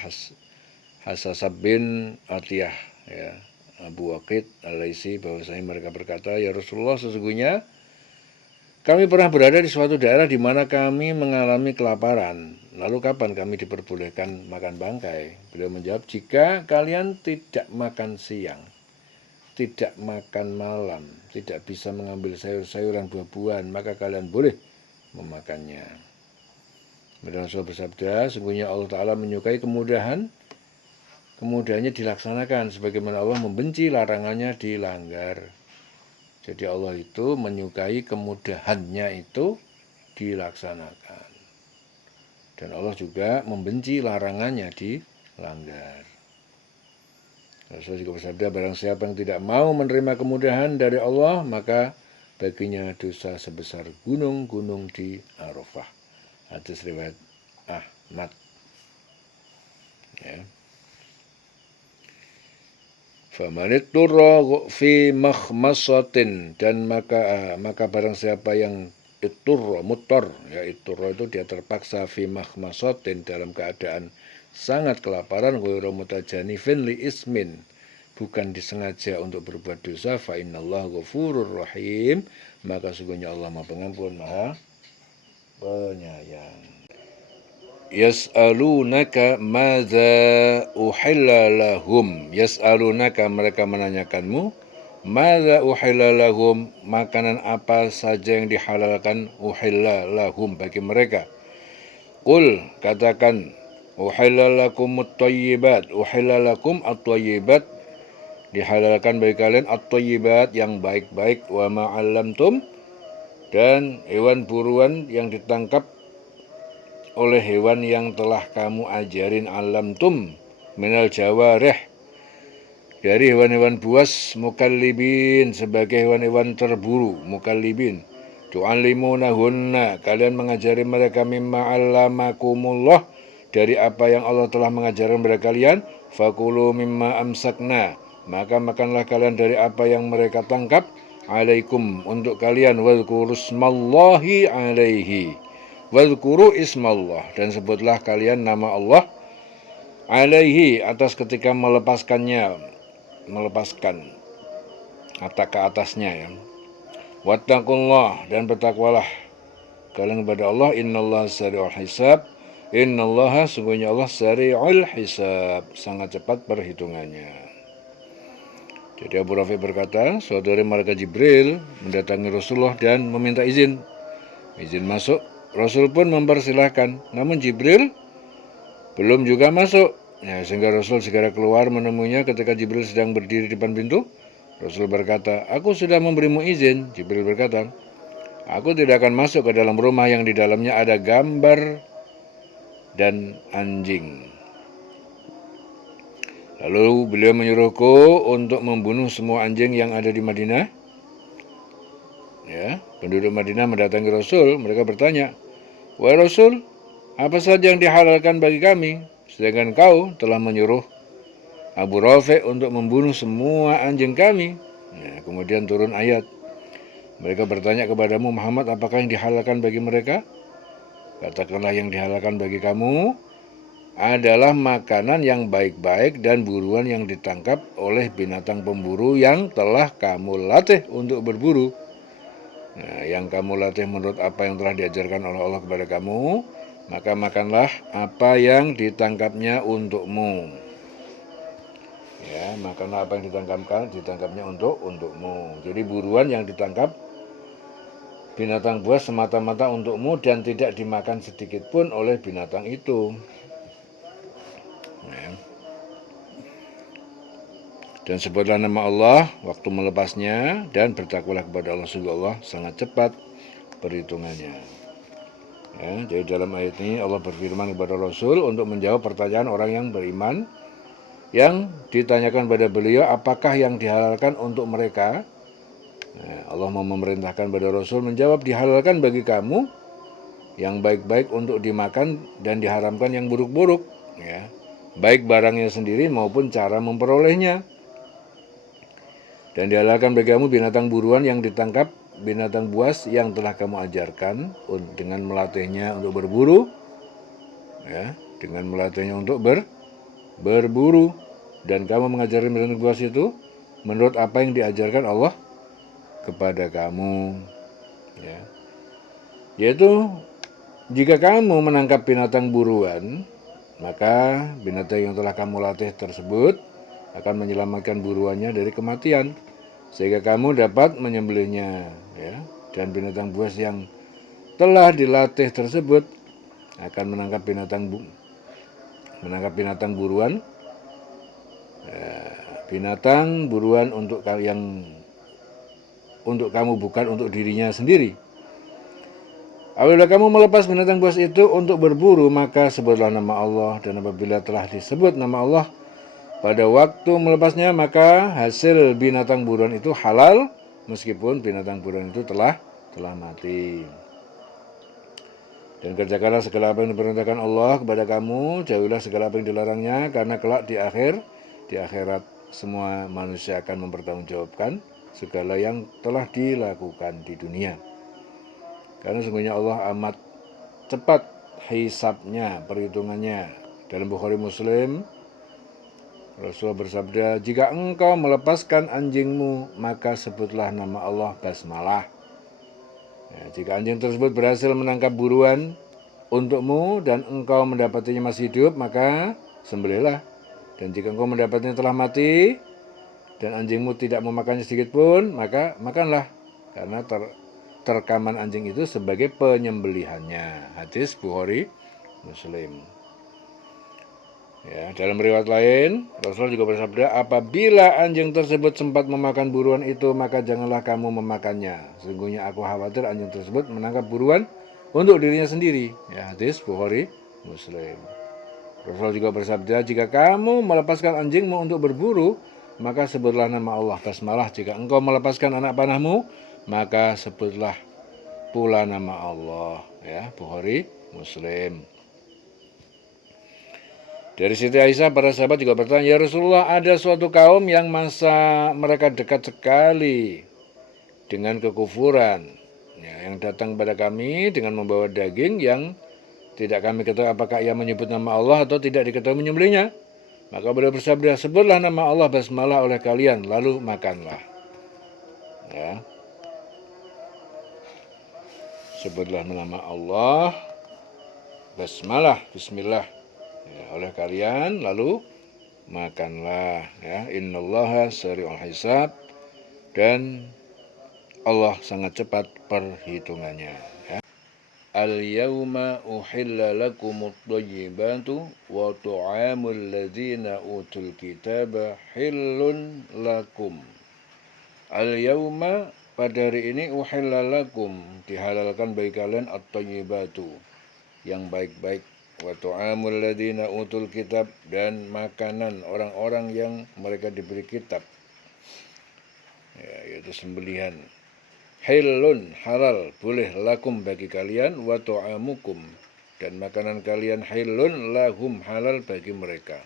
Hasasab bin Atiyah, ya, Abu Waqid Al-Laisi, bahwasanya mereka berkata, ya Rasulullah, sesungguhnya kami pernah berada di suatu daerah di mana kami mengalami kelaparan. Lalu kapan kami diperbolehkan makan bangkai? Beliau menjawab, jika kalian tidak makan siang, tidak makan malam, tidak bisa mengambil sayur-sayuran buah-buahan, maka kalian boleh memakannya. Kemudian Rasul bersabda, sungguhnya Allah Ta'ala menyukai kemudahannya dilaksanakan, sebagaimana Allah membenci larangannya dilanggar. Jadi Allah itu menyukai kemudahannya itu dilaksanakan. Dan Allah juga membenci larangannya dilanggar. Rasul juga bersabda, barang siapa yang tidak mau menerima kemudahan dari Allah, maka baginya dosa sebesar gunung-gunung di Arafah. Hadis riwayat Ahmad. Ya. Famanit turra fi makhmasatin, dan maka barang siapa yang iturra, mutor, ya iturra itu dia terpaksa, fi makhmasatin dalam keadaan sangat kelaparan, ghairu mutajanifin li ismin, bukan disengaja untuk berbuat dosa, fa innallaha ghafurur rahim, maka sesungguhnya Allah Maha Pengampun, Maha Penyayang. Yas'alunaka madza uhilla lahum. Yas'alunaka, mereka menanyakanmu, madza uhilla lahum, makanan apa saja yang dihalalkan, uhilla lahum, bagi mereka. Qul, katakan, uhilla lakumut thayyibat, uhilla lakum at-thayyibat, dihalalkan bagi kalian at-thayyibat, yang baik-baik, wa ma'allamtum, dan hewan buruan yang ditangkap oleh hewan yang telah kamu ajarin alamtum minal jawarih, dari hewan-hewan buas, mukallibin, sebagai hewan-hewan terburu, mukallibin. Tu'allimunahunna, kalian mengajari mereka mimma 'allamakumullah, dari apa yang Allah telah mengajarkan kepada kalian. Fakulu mimma amsakna, maka makanlah kalian dari apa yang mereka tangkap. Alaikum, untuk kalian. Wadhkuru ismallahi alaihi, wadhkuru ismallah, dan sebutlah kalian nama Allah alaihi, atas ketika melepaskan atau ke atasnya ya. Wattaqullah, dan bertakwalah kalian kepada Allah. Innallaha sari'ul hisab, innallaha, sungguhnya Allah sari'ul hisab, sangat cepat perhitungannya. Jadi Abu Rafi berkata, suatu hari malaikat Jibril mendatangi Rasulullah dan meminta izin masuk. Rasul pun mempersilahkan, namun Jibril belum juga masuk. Ya, sehingga Rasul segera keluar menemuinya ketika Jibril sedang berdiri di depan pintu. Rasul berkata, aku sudah memberimu izin. Jibril berkata, aku tidak akan masuk ke dalam rumah yang di dalamnya ada gambar dan anjing. Lalu beliau menyuruhku untuk membunuh semua anjing yang ada di Madinah. Ya, penduduk Madinah mendatangi Rasul. Mereka bertanya, wahai Rasul, apa saja yang dihalalkan bagi kami, sedangkan kau telah menyuruh Abu Rafi untuk membunuh semua anjing kami. Nah, kemudian turun ayat. Mereka bertanya kepadamu Muhammad, apakah yang dihalalkan bagi mereka? Katakanlah, yang dihalalkan bagi kamu adalah makanan yang baik-baik dan buruan yang ditangkap oleh binatang pemburu yang telah kamu latih untuk berburu. Nah, yang kamu latih menurut apa yang telah diajarkan oleh Allah kepada kamu, maka makanlah apa yang ditangkapnya untukmu. Ya, makanlah apa yang ditangkapnya untukmu. Jadi buruan yang ditangkap binatang buas semata-mata untukmu dan tidak dimakan sedikit pun oleh binatang itu. Ya. Dan sebutlah nama Allah waktu melepasnya, dan bertakwalah kepada Allah, sungguh Allah sangat cepat perhitungannya. Ya, jadi dalam ayat ini Allah berfirman kepada Rasul untuk menjawab pertanyaan orang yang beriman yang ditanyakan pada beliau, apakah yang dihalalkan untuk mereka. Nah, Allah mau memerintahkan pada Rasul menjawab, dihalalkan bagi kamu yang baik-baik untuk dimakan dan diharamkan yang buruk-buruk, ya, baik barangnya sendiri maupun cara memperolehnya. Dan dihalalkan bagi kamu binatang buruan yang ditangkap, binatang buas yang telah kamu ajarkan dengan melatihnya untuk berburu, ya, dengan melatihnya untuk berburu, dan kamu mengajari binatang buas itu menurut apa yang diajarkan Allah kepada kamu, ya. Yaitu jika kamu menangkap binatang buruan, maka binatang yang telah kamu latih tersebut akan menyelamatkan buruannya dari kematian, sehingga kamu dapat menyembelihnya, ya. Dan binatang buas yang telah dilatih tersebut akan menangkap binatang buruan, binatang buruan untuk kamu, bukan untuk dirinya sendiri. Apabila kamu melepas binatang buas itu untuk berburu, maka sebutlah nama Allah, dan apabila telah disebut nama Allah pada waktu melepasnya, maka hasil binatang buruan itu halal, meskipun binatang buruan itu telah mati. Dan kerjakanlah segala apa yang diperintahkan Allah kepada kamu, jauhilah segala apa yang dilarangnya, karena kelak di akhirat semua manusia akan mempertanggungjawabkan segala yang telah dilakukan di dunia. Karena sungguhnya Allah amat cepat hisabnya, perhitungannya. Dalam Bukhari Muslim, Rasulullah bersabda, jika engkau melepaskan anjingmu, maka sebutlah nama Allah basmalah. Ya, jika anjing tersebut berhasil menangkap buruan untukmu dan engkau mendapatinya masih hidup, maka sembelihlah. Dan jika engkau mendapatinya telah mati dan anjingmu tidak memakannya sedikit pun, maka makanlah, karena terkaman anjing itu sebagai penyembelihannya. Hadis Bukhari Muslim. Ya, dalam riwayat lain, Rasulullah juga bersabda, apabila anjing tersebut sempat memakan buruan itu, maka janganlah kamu memakannya. Sesungguhnya aku khawatir anjing tersebut menangkap buruan untuk dirinya sendiri. Ya, hadis Bukhari Muslim. Rasul juga bersabda, jika kamu melepaskan anjingmu untuk berburu, maka sebutlah nama Allah basmalah. Jika engkau melepaskan anak panahmu, maka sebutlah pula nama Allah. Ya, Bukhari Muslim. Dari Siti Aisyah, para sahabat juga bertanya, ya Rasulullah, ada suatu kaum yang masa mereka dekat sekali dengan kekufuran, ya, yang datang pada kami dengan membawa daging yang tidak kami ketahui apakah ia menyebut nama Allah atau tidak diketahui menyembelihnya. Maka beliau bersabda, sebutlah nama Allah basmalah oleh kalian, lalu makanlah. Ya. Sebutlah nama Allah basmalah, bismillah, ya, oleh kalian, lalu makanlah. Ya. Innallaha sari'ul hisab, dan Allah sangat cepat perhitungannya. Ya. Al-yawma uhilla lakumut thayyibatu wa tu'amul ladzina utul kitaba hillun lakum. Al-yawma, pada hari ini, uhilla lakum, dihalalkan bagi kalian at-thayyibatu, yang baik-baik, wa tu'amul ladzina utul kitab, dan makanan orang-orang yang mereka diberi kitab, ya, yaitu sembelihan. Hilun, halal, boleh, lakum, bagi kalian, wa tu'amukum, dan makanan kalian, hilun lahum, halal bagi mereka.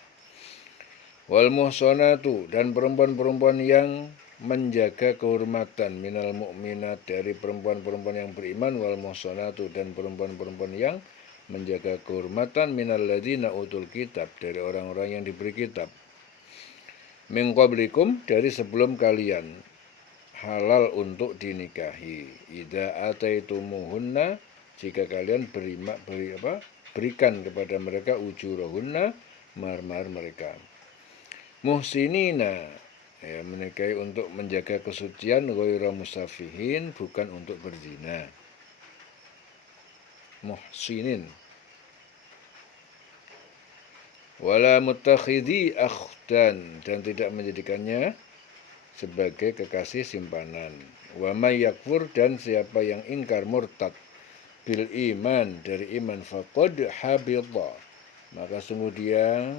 Wal muhsanatu, dan perempuan-perempuan yang menjaga kehormatan, minal mu'minat, dari perempuan-perempuan yang beriman, wal muhsanatu, dan perempuan-perempuan yang menjaga kehormatan, minal ladzina utul kitab, dari orang-orang yang diberi kitab. Min qablikum, dari sebelum kalian, halal untuk dinikahi. Idza ataitumuhunna, jika kalian berikan kepada mereka ujurahunna, mahar-mahar mereka. Muhsinina, ya, menikahi untuk menjaga kesucian, ghairu musafihin, bukan untuk berzina. Muhsinin. Wala mutakhidhi akhdan, dan tidak menjadikannya sebagai kekasih simpanan. Wa may yakfur, dan siapa yang ingkar murtad, bil iman, dari iman, faqad habita, maka sungguh dia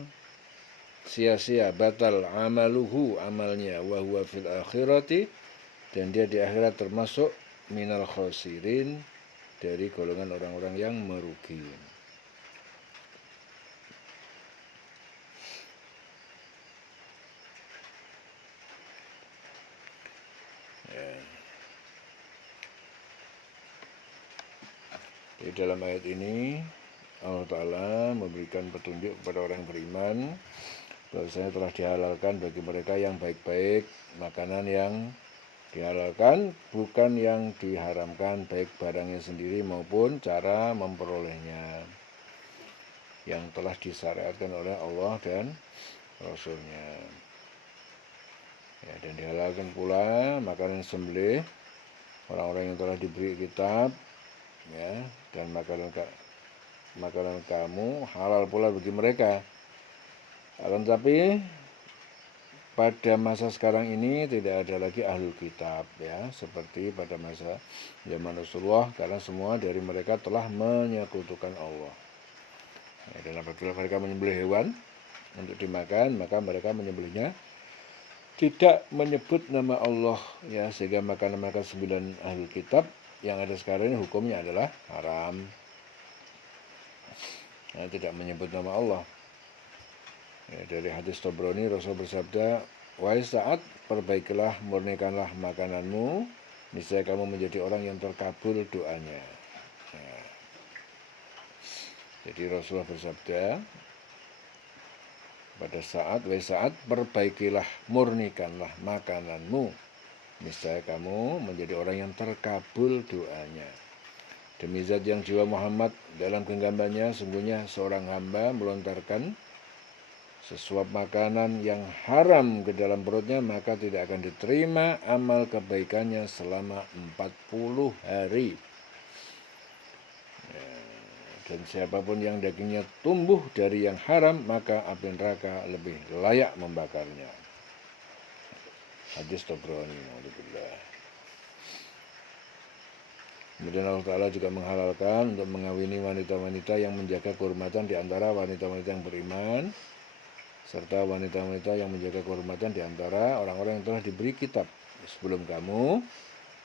sia-sia, batal, amaluhu, amalnya, wa huwa fil akhirati, dan dia di akhirat termasuk minal khosirin, dari golongan orang-orang yang merugi. Di dalam ayat ini Allah Ta'ala memberikan petunjuk kepada orang yang beriman bahwasanya telah dihalalkan bagi mereka yang baik-baik, makanan yang dihalalkan, bukan yang diharamkan, baik barangnya sendiri maupun cara memperolehnya, yang telah disyariatkan oleh Allah dan Rasulnya. Ya, dan dihalalkan pula makanan sembelih orang-orang yang telah diberi kitab, ya, dan makanan kamu halal pula bagi mereka. Akan tetapi pada masa sekarang ini tidak ada lagi ahlul kitab, ya, seperti pada masa zaman Rasulullah, karena semua dari mereka telah menyekutukan Allah. Ya, dan apabila mereka menyembelih hewan untuk dimakan, maka mereka menyembelihnya tidak menyebut nama Allah, ya, sehingga makanan-makanan sembilan ahlul kitab yang ada sekarang ini hukumnya adalah haram. Ya, tidak menyebut nama Allah. Ya, dari hadis Tabrani, Rasul bersabda, wahai saat, perbaikilah, murnikanlah makananmu, niscaya kamu menjadi orang yang terkabul doanya. Ya. Jadi Rasulullah bersabda pada saat, wahai saat, perbaikilah, murnikanlah makananmu, niscaya kamu menjadi orang yang terkabul doanya. Demi zat yang jiwa Muhammad dalam genggamannya, sungguhnya seorang hamba melontarkan sesuap makanan yang haram ke dalam perutnya, maka tidak akan diterima amal kebaikannya selama 40 hari. Ya, dan siapapun yang dagingnya tumbuh dari yang haram, maka api neraka lebih layak membakarnya. Hadis Tabrani. Kemudian Allah Ta'ala juga menghalalkan untuk mengawini wanita-wanita yang menjaga kehormatan di antara wanita-wanita yang beriman, serta wanita-wanita yang menjaga kehormatan di antara orang-orang yang telah diberi kitab sebelum kamu,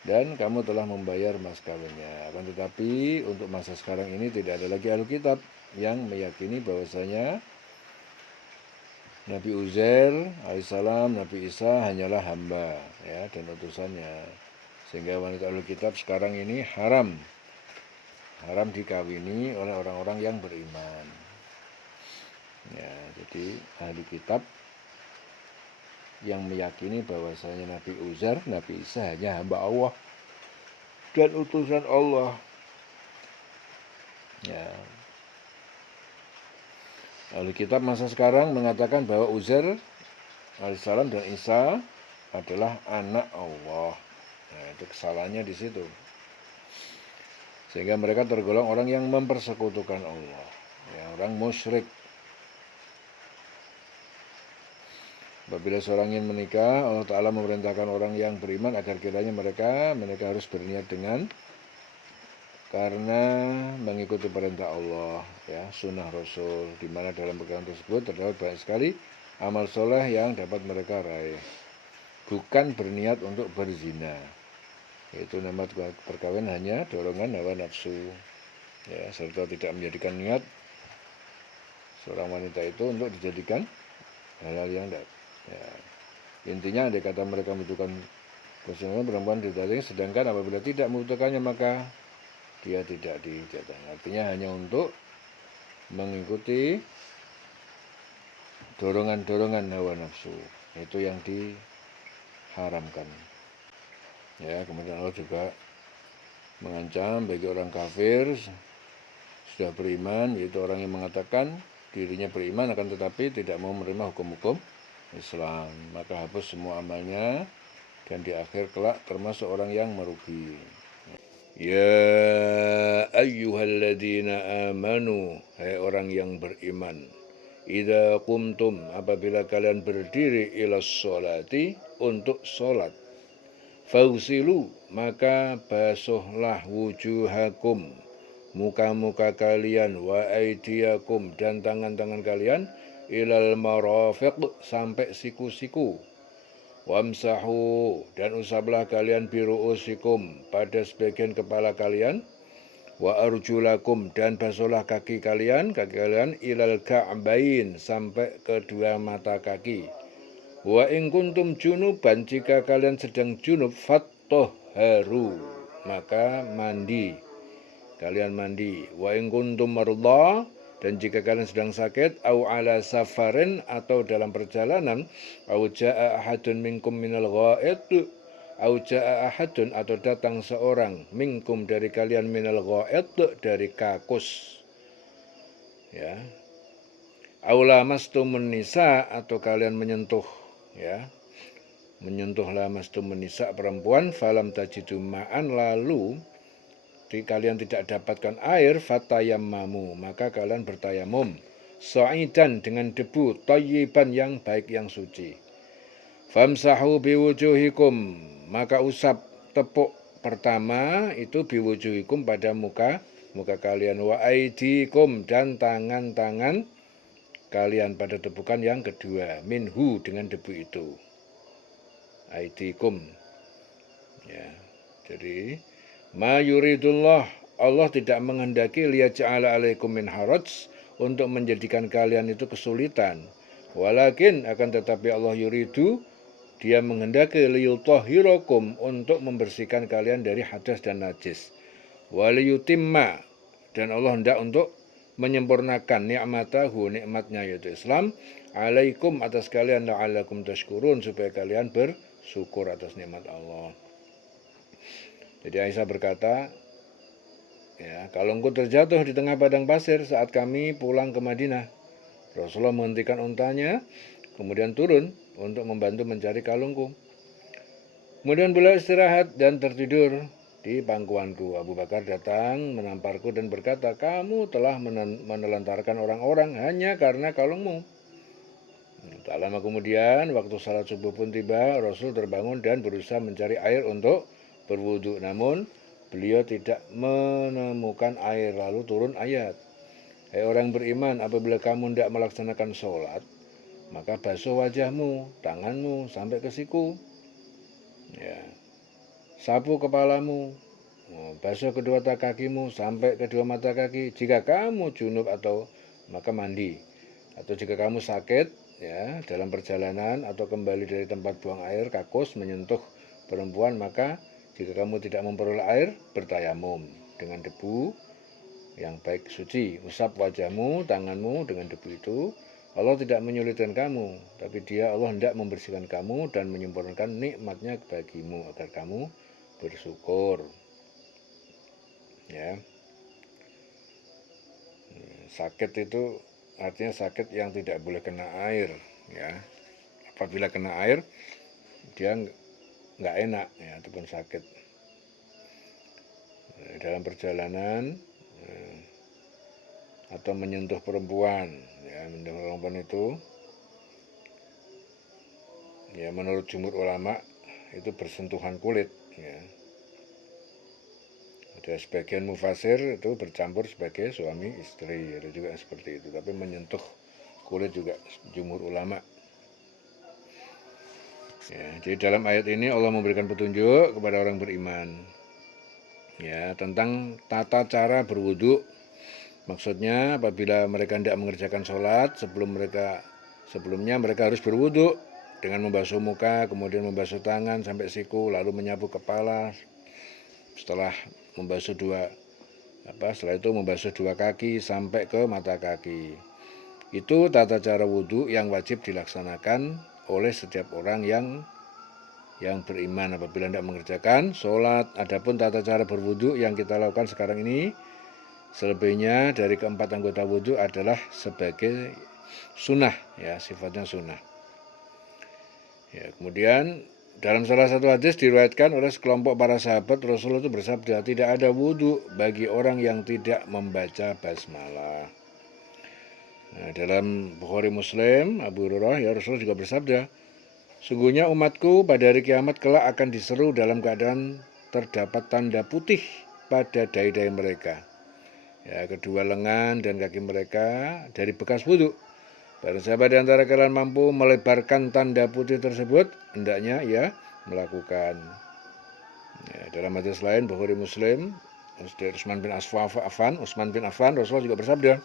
dan kamu telah membayar mas kawinnya. Akan tetapi untuk masa sekarang ini tidak ada lagi ahli kitab yang meyakini bahwasanya Nabi Uzair alaihissalam, Nabi Isa hanyalah hamba ya dan utusannya. Sehingga wanita ahli kitab sekarang ini haram dikawini oleh orang-orang yang beriman. Ya, jadi ahli kitab yang meyakini bahwasanya Nabi Uzair, Nabi Isa hanya hamba Allah dan utusan Allah. Ya. Ahli kitab masa sekarang mengatakan bahwa Uzair alaihissalam dan Isa adalah anak Allah. Nah, itu kesalahannya di situ. Sehingga mereka tergolong orang yang mempersekutukan Allah, ya, orang musyrik. Apabila seorang ingin menikah, Allah Ta'ala memerintahkan orang yang beriman agar kiranya mereka harus berniat dengan karena mengikuti perintah Allah, ya, sunnah Rasul, di mana dalam perkara tersebut terdapat banyak sekali amal soleh yang dapat mereka raih. Bukan berniat untuk berzina. Itu nama perkawinan hanya dorongan hawa nafsu, ya, serta tidak menjadikan niat seorang wanita itu untuk dijadikan hal-hal yang tidak. Ya. Intinya andai kata mereka membutuhkan kesenangan perempuan didatangi, sedangkan apabila tidak membutuhkannya maka dia tidak didatangi. Artinya hanya untuk mengikuti dorongan-dorongan hawa nafsu, itu yang diharamkan. Ya, kemudian Allah juga mengancam bagi orang kafir sudah beriman, yaitu orang yang mengatakan dirinya beriman akan tetapi tidak mau menerima hukum-hukum Islam, maka hapus semua amalnya dan di akhir kelak termasuk orang yang merugi. Ya ayyuhalladzina amanu, hai orang yang beriman, idza qumtum, apabila kalian berdiri ilas sholati, untuk sholat, fausilu, maka basuhlah wujuhakum, muka-muka kalian, wa aidiakum, dan tangan-tangan kalian, ilal marafiq, sampai siku-siku, wamsahu, dan usaplah kalian biru'usikum, pada sebagian kepala kalian, wa arjulakum, dan basuhlah kaki kalian ilal ka'bain, sampai kedua mata kaki. Wa in kuntum junuban, jika kalian sedang junub, fattahharu, maka mandi, kalian mandi. Wa in kuntum marudha, dan jika kalian sedang sakit, au ala safarin, atau dalam perjalanan, au jaa ahadun minkum minal ghaid, au jaa ahadun, atau datang seorang, minkum, dari kalian, minal ghaid, dari kakus, ya, au lamastumun nisa, atau kalian menyentuh, ya, menyentuh lamastumun nisa, perempuan, falam tajidu ma'an, lalu kalian tidak dapatkan air, fatayammamu, maka kalian bertayamum, sa'idan, dengan debu, thayyiban, yang baik, yang suci. Famsahu biwujuhikum, maka usap, tepuk pertama itu biwujuhikum, pada muka kalian, wa aidikum, dan tangan-tangan kalian pada tepukan yang kedua, minhu, dengan debu itu, aidikum, ya. Jadi ma yuridullah, Allah tidak menghendaki liyaj'ala alaikum min haraj, untuk menjadikan kalian itu kesulitan, walakin, akan tetapi Allah yuridu, dia menghendaki liyutahhirakum, untuk membersihkan kalian dari hadas dan najis, waliyutimma, dan Allah hendak untuk menyempurnakan ni'matahu, nikmatnya yaitu Islam, alaikum, atas kalian, la'alakum tashkurun, supaya kalian bersyukur atas nikmat Allah. Jadi Aisyah berkata, ya, kalungku terjatuh di tengah padang pasir saat kami pulang ke Madinah. Rasulullah menghentikan untanya, kemudian turun untuk membantu mencari kalungku. Kemudian beliau istirahat dan tertidur di pangkuanku. Abu Bakar datang menamparku dan berkata, kamu telah menelantarkan orang-orang hanya karena kalungmu. Tak lama kemudian, waktu salat subuh pun tiba, Rasul terbangun dan berusaha mencari air untuk berwudu. Namun beliau tidak menemukan air, lalu turun ayat. Hai orang beriman, apabila kamu tidak melaksanakan sholat, maka basuh wajahmu, tanganmu sampai ke siku, ya, sapu kepalamu, basuh kedua kakimu sampai kedua mata kaki. Jika kamu junub atau maka mandi, atau jika kamu sakit, ya, dalam perjalanan atau kembali dari tempat buang air kakus menyentuh perempuan, maka jika kamu tidak memperoleh air, bertayamum dengan debu yang baik suci. Usap wajahmu, tanganmu dengan debu itu. Allah tidak menyulitkan kamu, tapi Allah hendak membersihkan kamu dan menyempurnakan nikmatnya bagimu agar kamu bersyukur. Ya. Sakit itu artinya sakit yang tidak boleh kena air, ya. Apabila kena air, dia nggak enak, ya, ataupun sakit. Dalam perjalanan atau menyentuh perempuan, ya, menyentuh perempuan itu, ya, menurut jumhur ulama itu bersentuhan kulit, ya. Ada sebagian mufasir itu bercampur sebagai suami istri, ada juga seperti itu, tapi menyentuh kulit juga jumhur ulama. Ya, jadi dalam ayat ini Allah memberikan petunjuk kepada orang beriman, ya, tentang tata cara berwudu. Maksudnya apabila mereka tidak mengerjakan sholat, sebelumnya mereka harus berwudu dengan membasuh muka, kemudian membasuh tangan sampai siku, lalu menyapu kepala. Setelah itu membasuh dua kaki sampai ke mata kaki. Itu tata cara wudu yang wajib dilaksanakan oleh setiap orang yang beriman apabila tidak mengerjakan sholat. Adapun tata cara berwudu yang kita lakukan sekarang ini, selebihnya dari keempat anggota wudu adalah sebagai sunnah, ya, sifatnya sunnah. Ya, kemudian dalam salah satu hadis diriwayatkan oleh sekelompok para sahabat, Rasulullah itu bersabda, tidak ada wudu bagi orang yang tidak membaca basmalah. Nah, dalam Bukhari Muslim, Abu Hurairah, ya, Rasulullah juga bersabda, sungguhnya umatku pada hari kiamat kelak akan diseru dalam keadaan terdapat tanda putih pada dahi-dahi mereka, ya, kedua lengan dan kaki mereka dari bekas wudu. Barang siapa di antara kalian mampu melebarkan tanda putih tersebut, hendaknya ia melakukan. Ya, dalam hadis lain Bukhari Muslim, dari Utsman bin Affan, Rasulullah juga bersabda,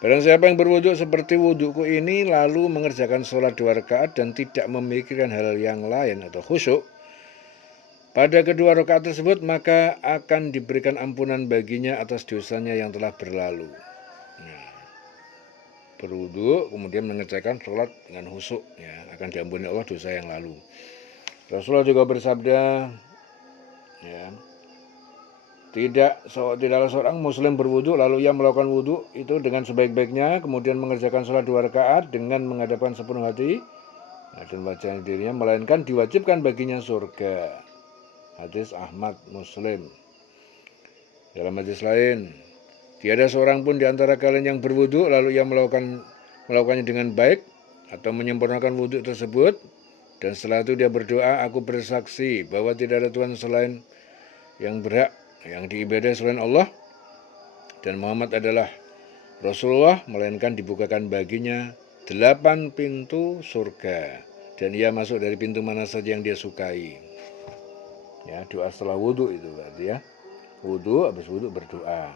barang siapa yang berwudu seperti wuduku ini lalu mengerjakan sholat 2 rakaat dan tidak memikirkan hal yang lain atau khusyuk pada kedua rakaat tersebut, maka akan diberikan ampunan baginya atas dosanya yang telah berlalu. Berwudu kemudian mengerjakan sholat dengan khusyuk, ya, akan diampuni Allah dosa yang lalu. Rasulullah juga bersabda, ya, tidaklah seorang muslim berwudu lalu ia melakukan wudu itu dengan sebaik-baiknya, kemudian mengerjakan sholat 2 rakaat dengan menghadapkan sepenuh hati dan wajah dirinya, melainkan diwajibkan baginya surga. Hadis Ahmad Muslim. Dalam hadis lain, tiada seorang pun di antara kalian yang berwudu lalu ia melakukannya dengan baik atau menyempurnakan wudu tersebut, dan setelah itu dia berdoa, aku bersaksi bahwa tidak ada Tuhan selain yang berhak yang diibadai selain Allah, dan Muhammad adalah Rasulullah, melainkan dibukakan baginya 8 pintu surga, dan ia masuk dari pintu mana saja yang dia sukai. Ya, doa setelah wudu itu berarti, ya, wudu, habis wudu berdoa.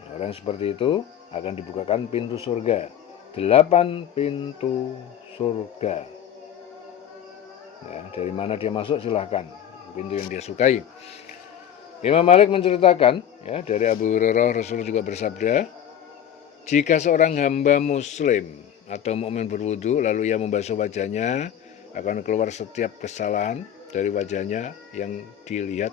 Nah, orang seperti itu akan dibukakan pintu surga, 8 pintu surga. Ya, dari mana dia masuk silahkan, pintu yang dia sukai. Imam Malik menceritakan, ya, dari Abu Hurairah, Rasul juga bersabda, jika seorang hamba muslim atau mukmin berwudu lalu ia membasuh wajahnya, akan keluar setiap kesalahan dari wajahnya yang dilihat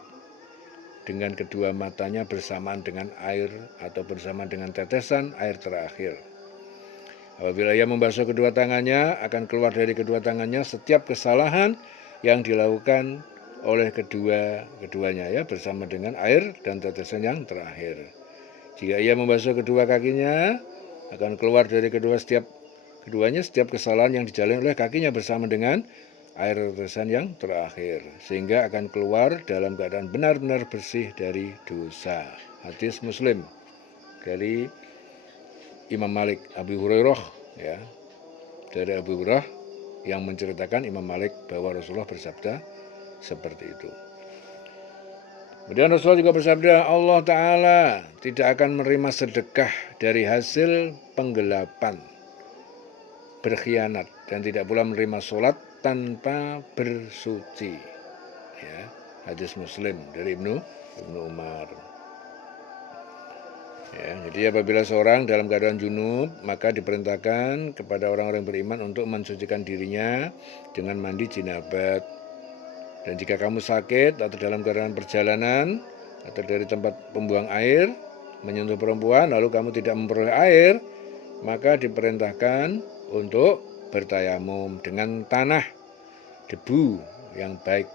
dengan kedua matanya bersamaan dengan air atau bersamaan dengan tetesan air terakhir. Apabila ia membasuh kedua tangannya, akan keluar dari kedua tangannya setiap kesalahan yang dilakukan oleh keduanya, ya, bersama dengan air dan tetesan yang terakhir. Jika ia membasuh kedua kakinya, akan keluar dari keduanya setiap kesalahan yang dijalani oleh kakinya bersama dengan air tetesan yang terakhir, sehingga akan keluar dalam keadaan benar-benar bersih dari dosa. Hadis Muslim dari Imam Malik Abu Hurairah, ya, dari Abu Hurairah yang menceritakan Imam Malik bahwa Rasulullah bersabda seperti itu. Kemudian Rasulullah juga bersabda, Allah Ta'ala tidak akan menerima sedekah dari hasil penggelapan, berkhianat, dan tidak pula menerima sholat tanpa bersuci. Ya, hadis Muslim dari Ibnu Umar. Ya, jadi apabila seorang dalam keadaan junub, maka diperintahkan kepada orang-orang beriman untuk mensucikan dirinya dengan mandi jinabat. Dan jika kamu sakit atau dalam keadaan perjalanan atau dari tempat pembuang air menyentuh perempuan lalu kamu tidak memperoleh air, maka diperintahkan untuk bertayamum dengan tanah debu yang baik,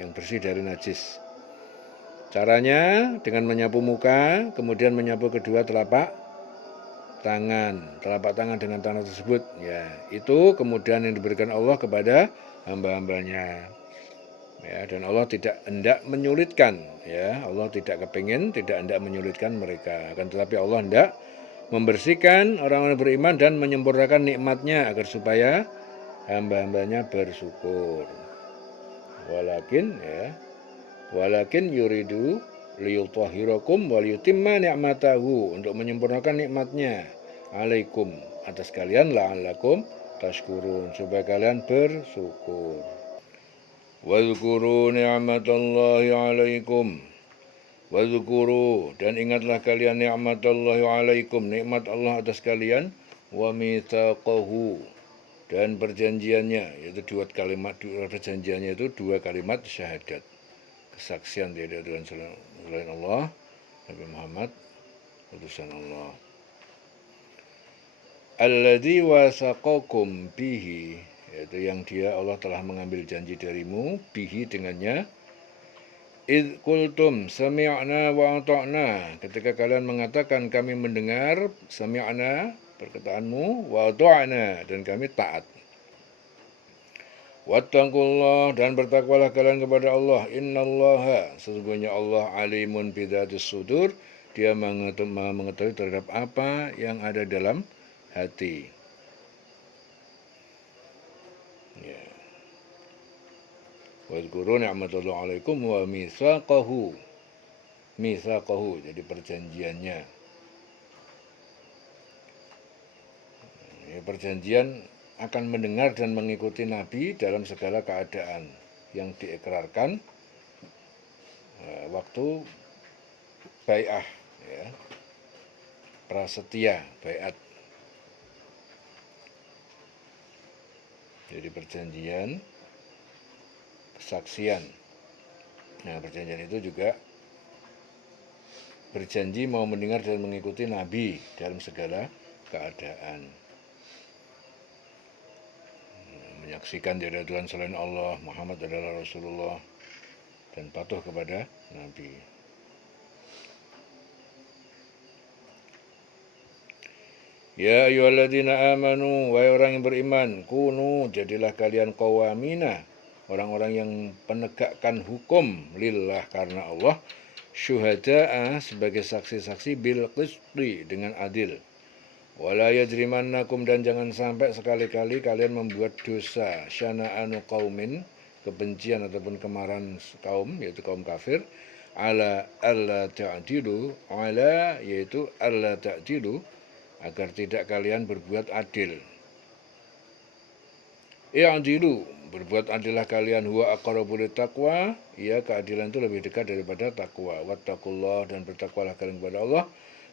yang bersih dari najis. Caranya dengan menyapu muka, kemudian menyapu kedua telapak tangan dengan tanah tersebut. Ya, itu kemudian yang diberikan Allah kepada hamba-hambanya. Ya, dan Allah tidak hendak menyulitkan, ya, Allah tidak kepingin, tidak hendak menyulitkan mereka. Akan tetapi Allah hendak membersihkan orang-orang beriman dan menyempurnakan nikmatnya agar supaya hamba-hambanya bersyukur. Walakin yuridu liyutahhirakum wa liyutimma ni'matahu, untuk menyempurnakan nikmatnya alaikum atas kalian, la'allakum tashkurun, supaya kalian bersyukur. Wadhkuru ni'matallahi alaikum. Wadhkuru, dan ingatlah kalian ni'matallahi alaikum, nikmat Allah atas kalian, wa mitsaqahu, dan perjanjiannya, yaitu dua kalimat, perjanjiannya itu dua kalimat syahadat, kesaksian tidak ada Tuhan selain Allah, Nabi Muhammad utusan Allah. Alladzi wasaqakum bihi, yaitu yang dia Allah telah mengambil janji darimu, bihi dengannya, id qultum sami'na wa ata'na, ketika kalian mengatakan kami mendengar, sami'na perkataanmu, wa ata'na, dan kami taat. Wattaqullah, dan bertakwalah kalian kepada Allah, innallaha, sesungguhnya Allah alimun bidzatis sudur, dia mengetahui terhadap apa yang ada dalam hati. Ya. Wadhkuru ni'matallahi 'alaikum wa mitsaqahu. Mitsaqahu, jadi perjanjiannya. Ya, perjanjian akan mendengar dan mengikuti Nabi dalam segala keadaan yang diikrarkan waktu bai'ah, ya, prasetya, bai'at. Jadi perjanjian, kesaksian. Nah, perjanjian itu juga berjanji mau mendengar dan mengikuti Nabi dalam segala keadaan. Menyaksikan tidak ada Tuhan selain Allah, Muhammad adalah Rasulullah, dan patuh kepada Nabi. Ya ayyuhalladzina amanu, wahai orang yang beriman, kunu, jadilah kalian qawamina, orang-orang yang penegakkan hukum, lillah, karena Allah, syuhada'a, sebagai saksi-saksi, bil qisti, dengan adil. Wala yajrimannakum, dan jangan sampai sekali-kali kalian membuat dosa, syana'anu qaumin, kebencian ataupun kemarahan kaum, yaitu kaum kafir, ala alla ta'dilu, ala, yaitu alla ta'dilu, agar tidak kalian berbuat adil. I'dilu, berbuat adillah kalian, huwa aqrabu littaqwa, ya, keadilan itu lebih dekat daripada takwa. Wattaqullah, dan bertakwalah kalian kepada Allah.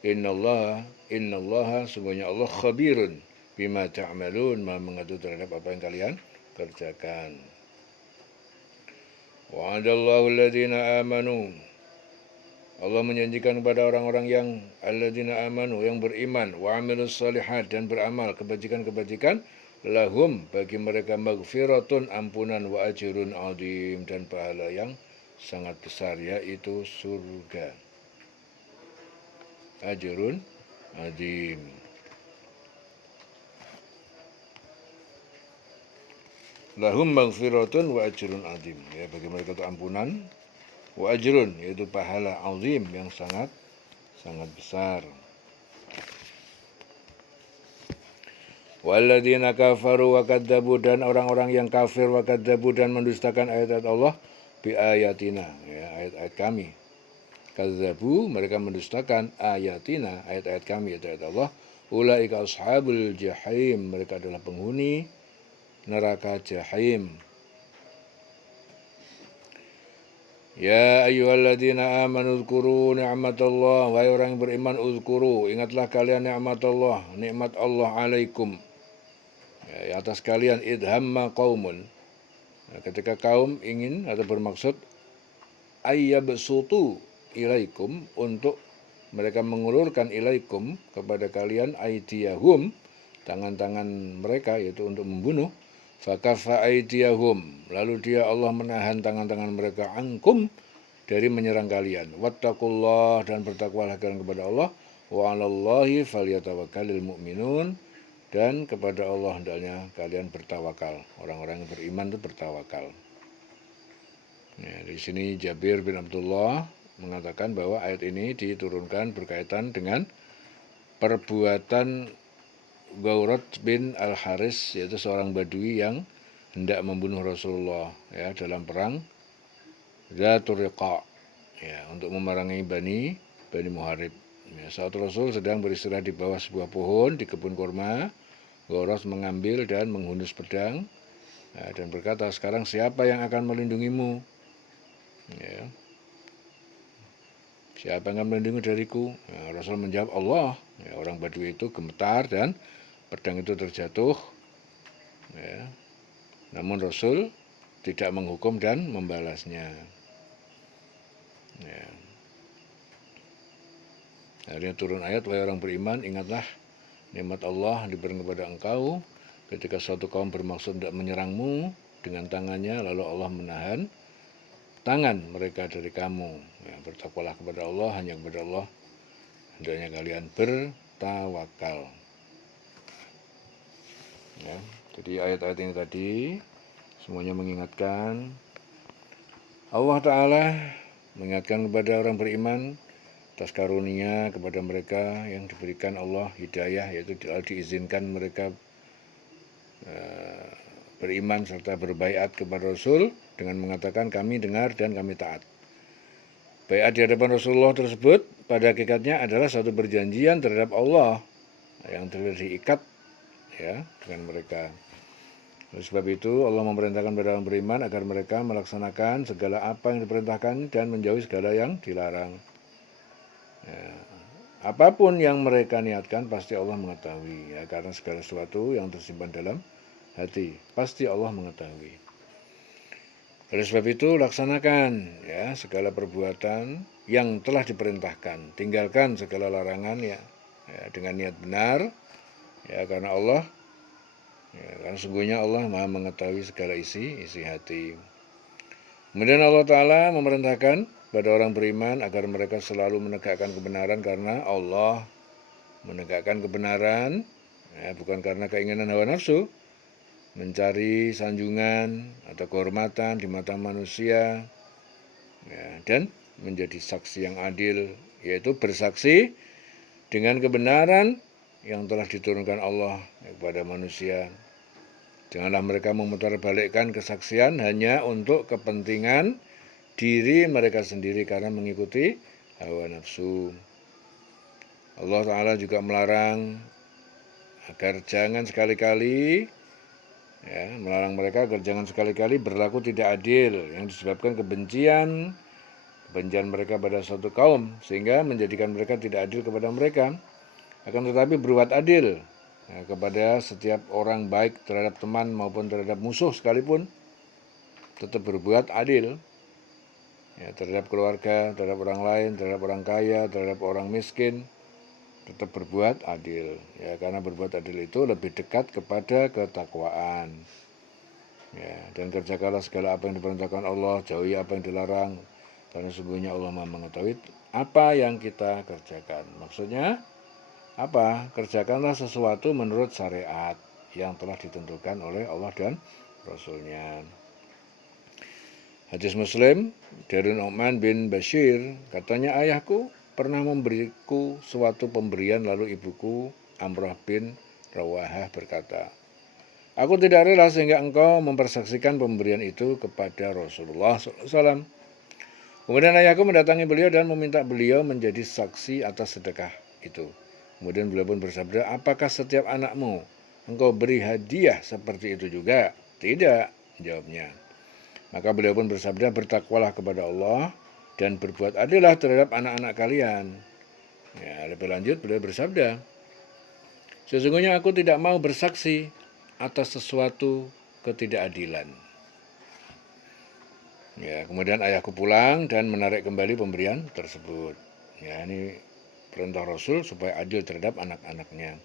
Innallaha, sungguhnya Allah, khabirun bima ta'malun, maha mengetahui terhadap apa yang kalian kerjakan. Wa'adallahu alladhina amanu, Allah menjanjikan kepada orang-orang yang alladzina amanu, yang beriman, wa amilus shalihat, dan beramal kebajikan-kebajikan, lahum, bagi mereka, maghfiratun, ampunan, wa ajrun azim, dan pahala yang sangat besar, yaitu surga. Ajrun azim. Lahum maghfiratun wa ajrun azim. Ya, bagi mereka itu ampunan, wa ajrun, yaitu pahala azim yang sangat besar. Walladzina kafaru wa kadzabu, dan orang-orang yang kafir wa kadzabu dan mendustakan ayat-ayat Allah bi ayatina, ya, ayat-ayat kami. Kadzabu, mereka mendustakan ayatina, ayat-ayat kami, ayat-ayat Allah. Ulaika ashabul jahim, mereka adalah penghuni neraka jahim. Ya ayyuhalladzina amanu dzkuru ni'matallah, wahai orang yang beriman, uzkuru, ingatlah kalian ni'matallah, nikmat Allah alaikum, ya, atas kalian. Idhamma qaumun, ketika kaum ingin atau bermaksud ayyabsutu ilaikum, untuk mereka mengulurkan ilaikum kepada kalian, aidiyahum, tangan-tangan mereka, yaitu untuk membunuh. Fakafa aidiyahum, lalu dia Allah menahan tangan-tangan mereka, angkum, dari menyerang kalian. Wattaqullah, dan bertakwalah kalian kepada Allah. Wa 'alallahi falyatawakkalul mu'minun, dan kepada Allah hendaknya kalian bertawakal. Orang-orang yang beriman itu bertawakal. Ya, di sini Jabir bin Abdullah mengatakan bahwa ayat ini diturunkan berkaitan dengan perbuatan Ghawrat bin Al-Haris, yaitu seorang Badui yang hendak membunuh Rasulullah, ya, dalam perang Dzatur Riqa, ya, untuk memerangi Bani Muharib. Ya, saat Rasul sedang beristirahat di bawah sebuah pohon di kebun kurma, Ghawrat mengambil dan menghunus pedang, ya, dan berkata, sekarang siapa yang akan melindungimu? Ya, siapa yang akan melindungi dariku? Ya, Rasul menjawab, Allah. Ya, orang Badui itu gemetar dan pedang itu terjatuh, ya. Namun Rasul tidak menghukum dan membalasnya. Ya. Akhirnya turun ayat, wahai orang beriman, ingatlah nikmat Allah diberikan kepada engkau ketika suatu kaum bermaksud tidak menyerangmu dengan tangannya, lalu Allah menahan tangan mereka dari kamu. Ya, bertakwalah kepada Allah, hanya kepada Allah hendaknya kalian bertawakal. Ya, jadi ayat-ayat ini tadi semuanya mengingatkan Allah Ta'ala, mengingatkan kepada orang beriman atas karunia kepada mereka yang diberikan Allah hidayah, yaitu diizinkan mereka beriman serta berbaiat kepada Rasul dengan mengatakan kami dengar dan kami taat. Baiat di hadapan Rasulullah tersebut pada hakikatnya adalah satu perjanjian terhadap Allah yang telah diikat, ya, dengan mereka. Oleh sebab itu Allah memerintahkan kepada orang beriman agar mereka melaksanakan segala apa yang diperintahkan dan menjauhi segala yang dilarang. Ya, apapun yang mereka niatkan pasti Allah mengetahui, ya, karena segala sesuatu yang tersimpan dalam hati pasti Allah mengetahui. Oleh sebab itu laksanakan, ya, segala perbuatan yang telah diperintahkan, tinggalkan segala larangan, ya, dengan niat benar, ya, karena Allah, ya, karena sungguhnya Allah Maha mengetahui segala isi hati. Kemudian Allah Ta'ala memerintahkan pada orang beriman agar mereka selalu menegakkan kebenaran, karena Allah menegakkan kebenaran, ya, bukan karena keinginan hawa nafsu, mencari sanjungan atau kehormatan di mata manusia, ya, dan menjadi saksi yang adil, yaitu bersaksi dengan kebenaran yang telah diturunkan Allah kepada manusia. Janganlah mereka memutarbalikkan kesaksian hanya untuk kepentingan diri mereka sendiri karena mengikuti hawa nafsu. Allah Ta'ala juga melarang agar jangan sekali-kali, ya, melarang mereka agar jangan sekali-kali berlaku tidak adil yang disebabkan kebencian mereka pada suatu kaum sehingga menjadikan mereka tidak adil kepada mereka. Akan tetapi berbuat adil, ya, kepada setiap orang, baik terhadap teman maupun terhadap musuh sekalipun, tetap berbuat adil, ya, terhadap keluarga, terhadap orang lain, terhadap orang kaya, terhadap orang miskin, tetap berbuat adil, ya, karena berbuat adil itu lebih dekat kepada ketakwaan. Ya, dan kerjakanlah segala apa yang diperintahkan Allah, jauhi apa yang dilarang, karena sungguhnya Allah Maha mengetahui apa yang kita kerjakan. Maksudnya apa? Kerjakanlah sesuatu menurut syariat yang telah ditentukan oleh Allah dan Rasulnya. Hadis Muslim dari Nu'man bin Bashir, katanya ayahku pernah memberiku suatu pemberian, lalu ibuku Amrah bin Rawahah berkata, aku tidak rela sehingga engkau mempersaksikan pemberian itu kepada Rasulullah SAW. Kemudian ayahku mendatangi beliau dan meminta beliau menjadi saksi atas sedekah itu. Kemudian beliau pun bersabda, apakah setiap anakmu engkau beri hadiah seperti itu juga? Tidak, jawabnya. Maka beliau pun bersabda, bertakwalah kepada Allah dan berbuat adillah terhadap anak-anak kalian. Ya, lebih lanjut beliau bersabda, sesungguhnya aku tidak mau bersaksi atas sesuatu ketidakadilan. Ya, kemudian ayahku pulang dan menarik kembali pemberian tersebut. Ya, ini perintah Rasul supaya adil terhadap anak-anaknya.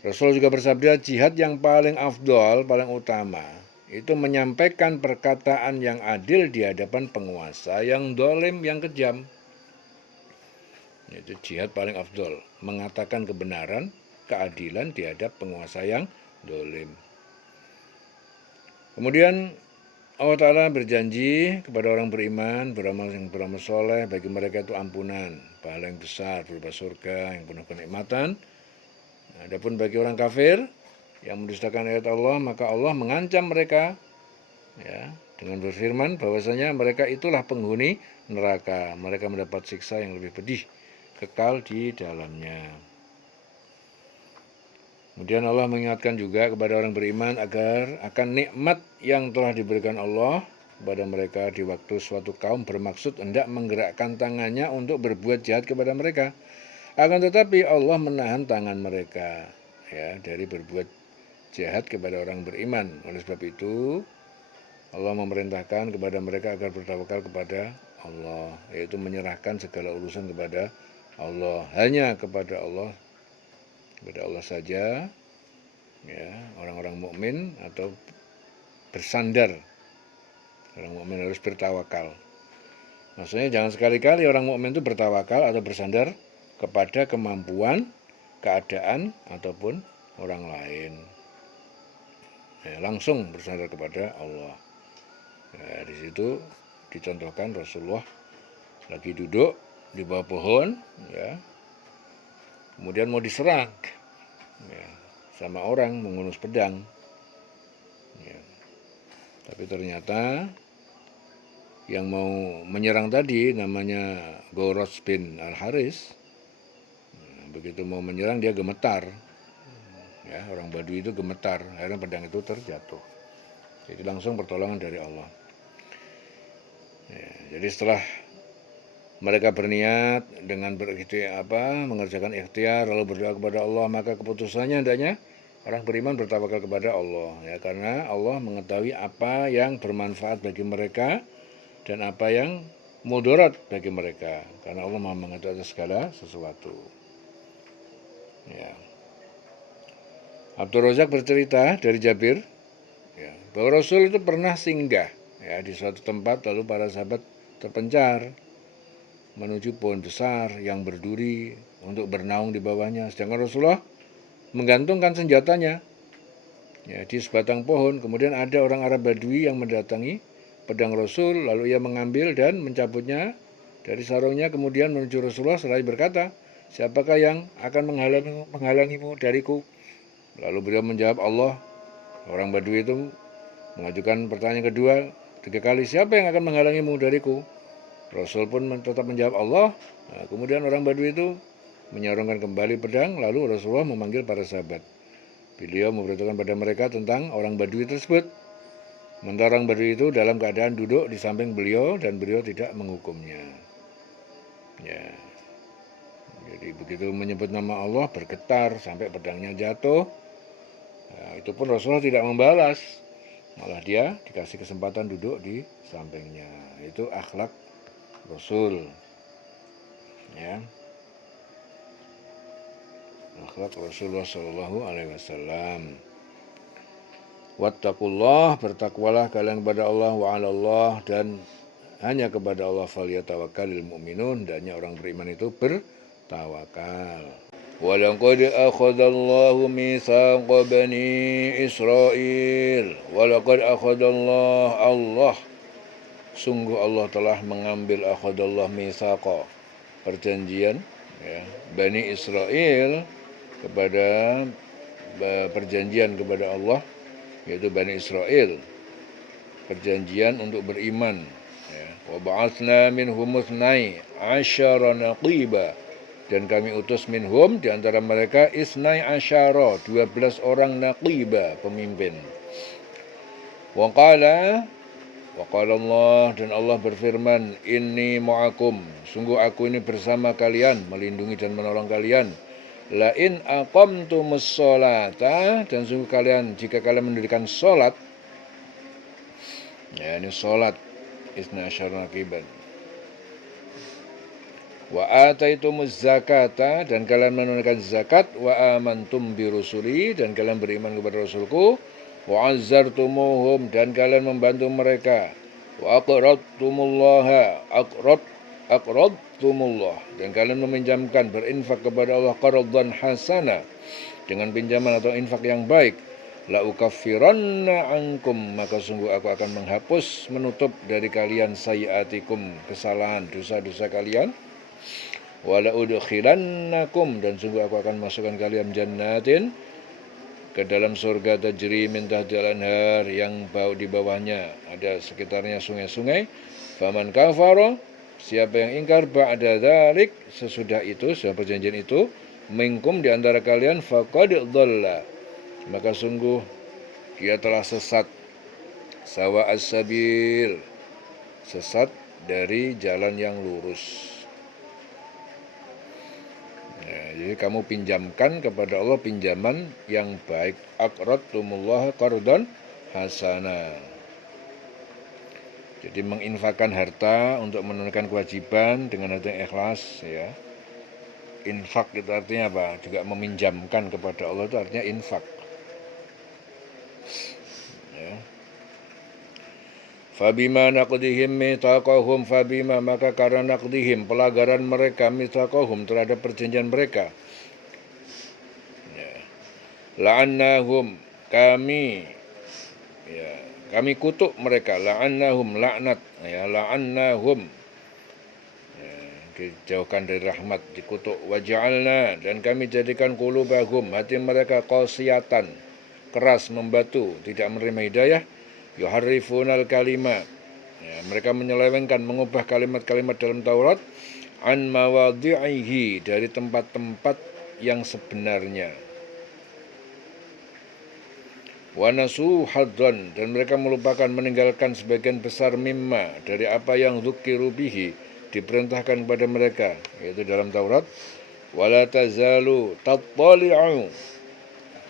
Rasul juga bersabda, jihad yang paling afdol, paling utama, itu menyampaikan perkataan yang adil di hadapan penguasa yang dolim, yang kejam. Itu jihad paling afdol, mengatakan kebenaran, keadilan di hadapan penguasa yang dolim. Kemudian Allah Ta'ala berjanji kepada orang beriman, beramal soleh, bagi mereka itu ampunan, pahala yang besar, berupa surga yang penuh kenikmatan. Adapun bagi orang kafir yang mendustakan ayat Allah, maka Allah mengancam mereka ya, dengan berfirman bahwasanya mereka itulah penghuni neraka. Mereka mendapat siksa yang lebih pedih, kekal di dalamnya. Kemudian Allah mengingatkan juga kepada orang beriman agar akan nikmat yang telah diberikan Allah kepada mereka di waktu suatu kaum bermaksud hendak menggerakkan tangannya untuk berbuat jahat kepada mereka. Akan tetapi Allah menahan tangan mereka ya dari berbuat jahat kepada orang beriman. Oleh sebab itu Allah memerintahkan kepada mereka agar bertawakal kepada Allah, yaitu menyerahkan segala urusan kepada Allah, hanya kepada Allah saja ya, orang-orang mukmin atau bersandar. Orang mukmin harus bertawakal. Maksudnya jangan sekali-kali orang mukmin itu bertawakal atau bersandar kepada kemampuan, keadaan ataupun orang lain. Ya, langsung bersandar kepada Allah. Ya, di situ dicontohkan Rasulullah lagi duduk di bawah pohon, ya, kemudian mau diserang ya, sama orang mengunus pedang. Ya. Tapi ternyata yang mau menyerang tadi namanya Ghawras bin Al-Haris. Begitu mau menyerang dia gemetar. Ya, orang Badui itu gemetar, akhirnya pedang itu terjatuh. Jadi langsung pertolongan dari Allah. Ya, jadi setelah mereka berniat dengan mengerjakan ikhtiar lalu berdoa kepada Allah, maka keputusannya hendaknya orang beriman bertawakal kepada Allah ya, karena Allah mengetahui apa yang bermanfaat bagi mereka dan apa yang mudarat bagi mereka, karena Allah Maha mengetahui segala sesuatu. Ya. Abdul Razak bercerita dari Jabir ya, bahwa Rasul itu pernah singgah ya, di suatu tempat, lalu para sahabat terpencar menuju pohon besar yang berduri untuk bernaung di bawahnya, sedangkan Rasulullah menggantungkan senjatanya ya, di sebatang pohon. Kemudian ada orang Arab Badui yang mendatangi pedang Rasul, lalu ia mengambil dan mencabutnya dari sarungnya, kemudian menuju Rasulullah seraya berkata, siapakah yang akan menghalangimu dariku? Lalu beliau menjawab, Allah. Orang Badui itu mengajukan pertanyaan kedua, 3 kali, siapa yang akan menghalangimu dariku? Rasul pun tetap menjawab Allah. Nah, kemudian orang Badui itu menyarungkan kembali pedang, lalu Rasulullah memanggil para sahabat. Beliau memberitahukan pada mereka tentang orang Badui tersebut. Sementara orang Badui itu dalam keadaan duduk di samping beliau dan beliau tidak menghukumnya. Ya. Jadi begitu menyebut nama Allah bergetar sampai pedangnya jatuh. Nah, itu pun Rasulullah tidak membalas, malah dia dikasih kesempatan duduk di sampingnya. Itu akhlak Rasul, ya, akhlak Rasulullah Shallallahu Alaihi Wasallam. Wattaqullah, bertakwalah kalian kepada Allah, wa 'alallah, dan hanya kepada Allah falyatawakkalul mu'minun, hendaknya orang beriman itu bertawakal. Walaqad akhadallahu mitsaqa bani Israil. Walaqad akhadallah Allah. Sungguh Allah telah mengambil akhadallah mitsaqa, perjanjian ya, Bani Israil kepada perjanjian kepada Allah, yaitu Bani Israil, perjanjian untuk beriman ya. Wa ba'atsna minhum ithnai asyara naqiba, dan kami utus minhum di antara mereka isnai asyara, 12 orang naqiba, pemimpin. Wa qala Allah, dan Allah berfirman, inni ma'akum, sungguh aku ini bersama kalian, melindungi dan menolong kalian. La in aqamtumus sholata, dan sungguh kalian, jika kalian mendirikan sholat, ya ini sholat isna asyara naqiban. Wa ataitumuz zakata, dan kalian menunaikan zakat. Wa amantum birusuli, dan kalian beriman kepada Rasulku. Wa azzartumuhum, dan kalian membantu mereka. Wa aqradtumullah, dan kalian meminjamkan, berinfak kepada Allah, qardan hasana, dengan pinjaman atau infak yang baik. La ukaffiranna ankum, maka sungguh aku akan menghapus, menutup dari kalian sayiatikum, kesalahan, dosa-dosa kalian. Wala udkhilannakum, dan sungguh aku akan masukkan kalian jannatin, ke dalam surga, tajri min tahtil anhar, yang di bawahnya ada sekitarnya sungai-sungai. Faman kafara, siapa yang ingkar, ba'da dzalik, sesudah itu, sesudah perjanjian itu, minkum, di antara kalian, faqad dhalla, maka sungguh dia telah sesat, sawa as-sabil, sesat dari jalan yang lurus. Ya, jadi kamu pinjamkan kepada Allah pinjaman yang baik. Aqradtumullah qardan hasana. Jadi menginfakkan harta untuk menunaikan kewajiban dengan hati yang ikhlas ya. Infak itu artinya apa? Juga meminjamkan kepada Allah itu artinya infak. Ya. Fabima naqdihim mitsaqahum, fabima, maka karena naqdihim, pelanggaran mereka, mitsaqahum, terhadap perjanjian mereka, ya. La'annahum, kami kutuk mereka. La'annahum, laknat ya, la'annahum ya, dijauhkan dari rahmat, dikutuk. Waja'alna, dan kami jadikan qulubahum, hati mereka, qasiyatan, keras, membatu, tidak menerima hidayah. Yuharrifunal kalimat ya, mereka menyelewengkan, mengubah kalimat-kalimat dalam Taurat, an mawadhi'ihi, dari tempat-tempat yang sebenarnya. Wa nasu haddan, dan mereka melupakan, meninggalkan sebagian besar, mimma, dari apa yang dzukiru bihi, diperintahkan kepada mereka, yaitu dalam Taurat. Wala tazalu tattali'u,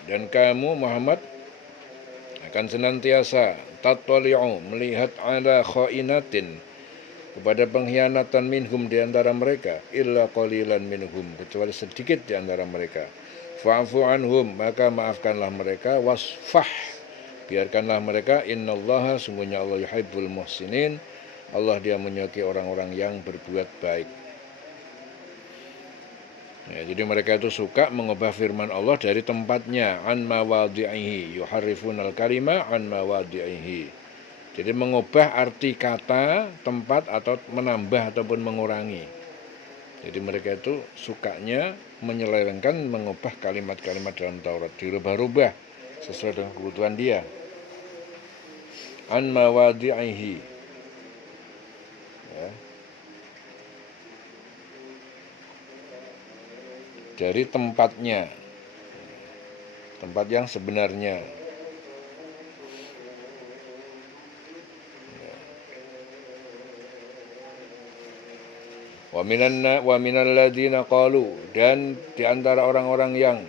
dan kamu Muhammad akan senantiasa tattali'u, melihat, ala khainatin, kepada pengkhianatan, minhum, di antara mereka, illa qalilan minhum, kecuali sedikit di antara mereka. Fa'fu anhum, maka maafkanlah mereka. Wasfah, biarkanlah mereka. Innallaha, sungguhnya Allah, yuhibbul muhsinin, Allah dia menyukai orang-orang yang berbuat baik. Ya, jadi mereka itu suka mengubah firman Allah dari tempatnya, an mawadhi'ihi, yuharrifunal kalima an mawadhi'ihi. Jadi mengubah arti kata, tempat, atau menambah ataupun mengurangi. Jadi mereka itu sukanya menyelewengkan, mengubah kalimat-kalimat dalam Taurat, dirubah-rubah sesuai dengan kebutuhan dia. An mawadhi'ihi ya, dari tempatnya, tempat yang sebenarnya. Wa minal ladzina qalu, dan di antara orang-orang yang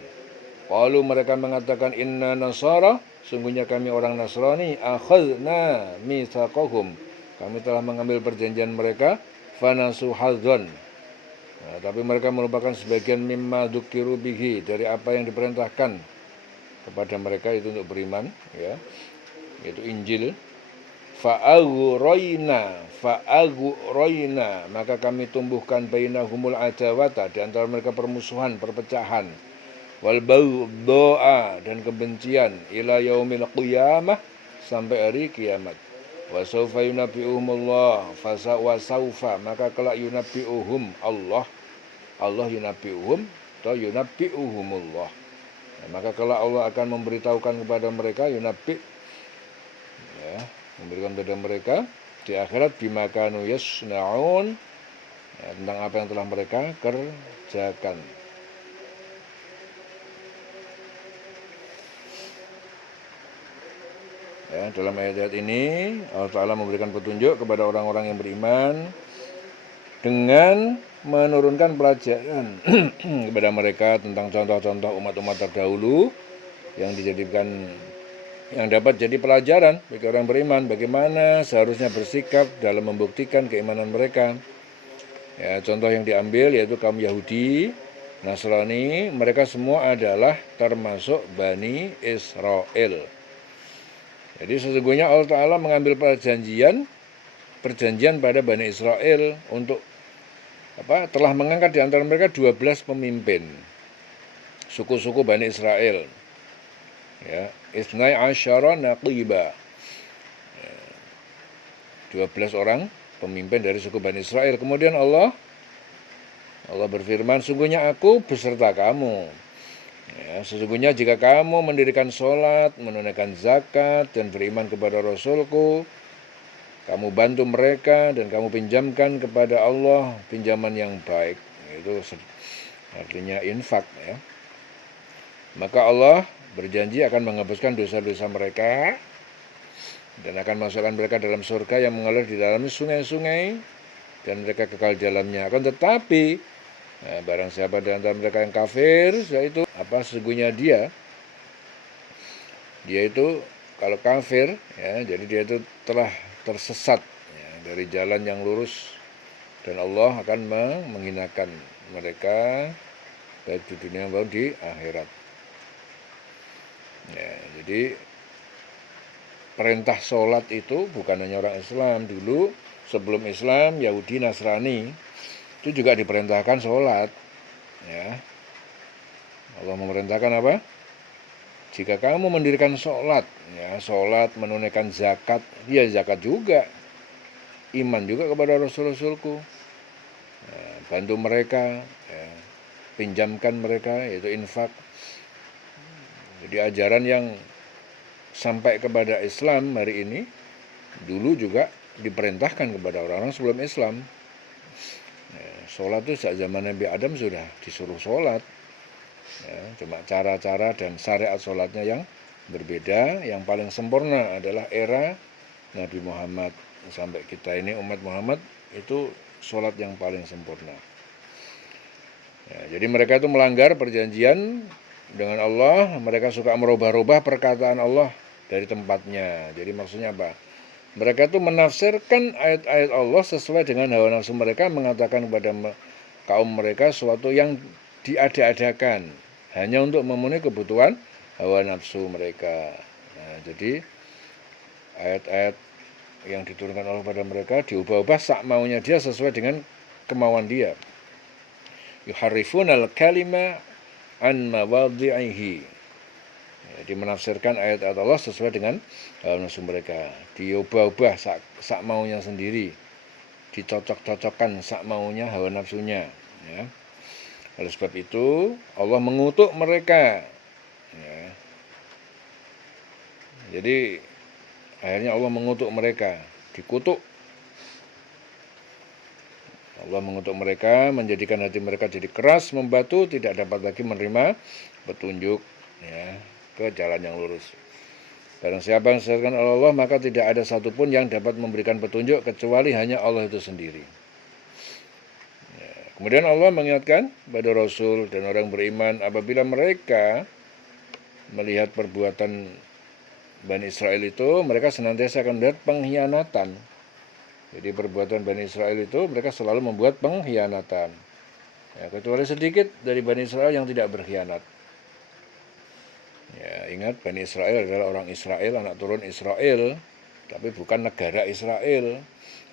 qalu, mereka mengatakan, inna nasara, sungguhnya kami orang Nasrani, akhadna mitsaqahum, kami telah mengambil perjanjian mereka, fanasu hadzan. Nah, tapi mereka melupakan sebagian mimma dzukiru bihi, dari apa yang diperintahkan kepada mereka itu untuk beriman ya, yaitu Injil. fa'aghroina, maka kami tumbuhkan bainahumul adawata, di antara mereka permusuhan, perpecahan, wal baghdha, dan kebencian, ila yaumil qiyamah, sampai hari kiamat. Wa saufa yunabbi'uhumullah wasaufa, maka kelak yunabbi'uhum Allah yunabbi'uhum atau yunabbi'uhumullah. Nah, maka kelak Allah akan memberitahukan kepada mereka, yunabbi', ya, memberikan kepada mereka di akhirat, bima kanu yasnaun, ya, tentang apa yang telah mereka kerjakan. Ya, dalam ayat-ayat ini Allah Ta'ala memberikan petunjuk kepada orang-orang yang beriman dengan menurunkan pelajaran kepada mereka tentang contoh-contoh umat-umat terdahulu yang dijadikan, yang dapat jadi pelajaran bagi orang beriman, bagaimana seharusnya bersikap dalam membuktikan keimanan mereka. Ya, contoh yang diambil yaitu kaum Yahudi, Nasrani, mereka semua adalah termasuk Bani Israel. Jadi sesungguhnya Allah Ta'ala mengambil perjanjian pada Bani Israel untuk telah mengangkat di antara mereka 12 pemimpin suku-suku Bani Israel. Ya, Isnai Asyara Naqiba, 12 orang pemimpin dari suku Bani Israel. Kemudian Allah berfirman, sungguhnya aku beserta kamu. Ya, sesungguhnya jika kamu mendirikan sholat, menunaikan zakat, dan beriman kepada Rasulku, kamu bantu mereka dan kamu pinjamkan kepada Allah pinjaman yang baik, itu artinya infak, ya. Maka Allah berjanji akan menghapuskan dosa-dosa mereka dan akan masukkan mereka dalam surga yang mengalir di dalamnya sungai-sungai dan mereka kekal dalamnya. Akan tetapi barang siapa di antara mereka yang kafir, yaitu sesungguhnya dia itu kalau kafir, ya, jadi dia itu telah tersesat, ya, dari jalan yang lurus, dan Allah akan menghinakan mereka baik di dunia maupun di akhirat. Ya, jadi perintah sholat itu bukan hanya orang Islam. Dulu sebelum Islam, Yahudi, Nasrani itu juga diperintahkan sholat, ya. Allah memerintahkan apa? Jika kamu mendirikan sholat, ya, sholat, menunaikan zakat, ya zakat juga, iman juga kepada Rasul-Rasulku, ya, bantu mereka, ya, pinjamkan mereka, yaitu infak. Jadi ajaran yang sampai kepada Islam hari ini, dulu juga diperintahkan kepada orang-orang sebelum Islam. Ya, sholat itu sejak zaman Nabi Adam sudah disuruh sholat. Ya, cuma cara-cara dan syariat sholatnya yang berbeda. Yang paling sempurna adalah era Nabi Muhammad. Sampai kita ini umat Muhammad itu sholat yang paling sempurna. Ya, jadi mereka itu melanggar perjanjian dengan Allah. Mereka suka merubah-rubah perkataan Allah dari tempatnya. Jadi maksudnya apa? Mereka itu menafsirkan ayat-ayat Allah sesuai dengan hawa nafsu mereka, mengatakan kepada kaum mereka sesuatu yang diada-adakan hanya untuk memenuhi kebutuhan hawa nafsu mereka. Nah, jadi ayat-ayat yang diturunkan Allah pada mereka diubah-ubah sak maunya dia, sesuai dengan kemauan dia. Yuharrifunal kalima an mawadhi'ihi. Jadi menafsirkan ayat-ayat Allah sesuai dengan hawa nafsu mereka, diubah-ubah sak maunya sendiri, dicocok-cocokkan sak maunya hawa nafsunya, ya. Oleh sebab itu Allah mengutuk mereka, ya. Jadi akhirnya Allah mengutuk mereka, dikutuk. Allah mengutuk mereka, menjadikan hati mereka jadi keras, membatu, tidak dapat lagi menerima petunjuk, ya, ke jalan yang lurus. Barang siapa yang disesatkan oleh Allah, maka tidak ada satupun yang dapat memberikan petunjuk kecuali hanya Allah itu sendiri. Ya, kemudian Allah mengingatkan pada Rasul dan orang beriman, apabila mereka melihat perbuatan Bani Israel itu, mereka senantiasa akan melihat pengkhianatan. Jadi perbuatan Bani Israel itu mereka selalu membuat pengkhianatan, ya, kecuali sedikit dari Bani Israel yang tidak berkhianat. Ya, ingat Bani Israel adalah orang Israel, anak turun Israel, tapi bukan negara Israel.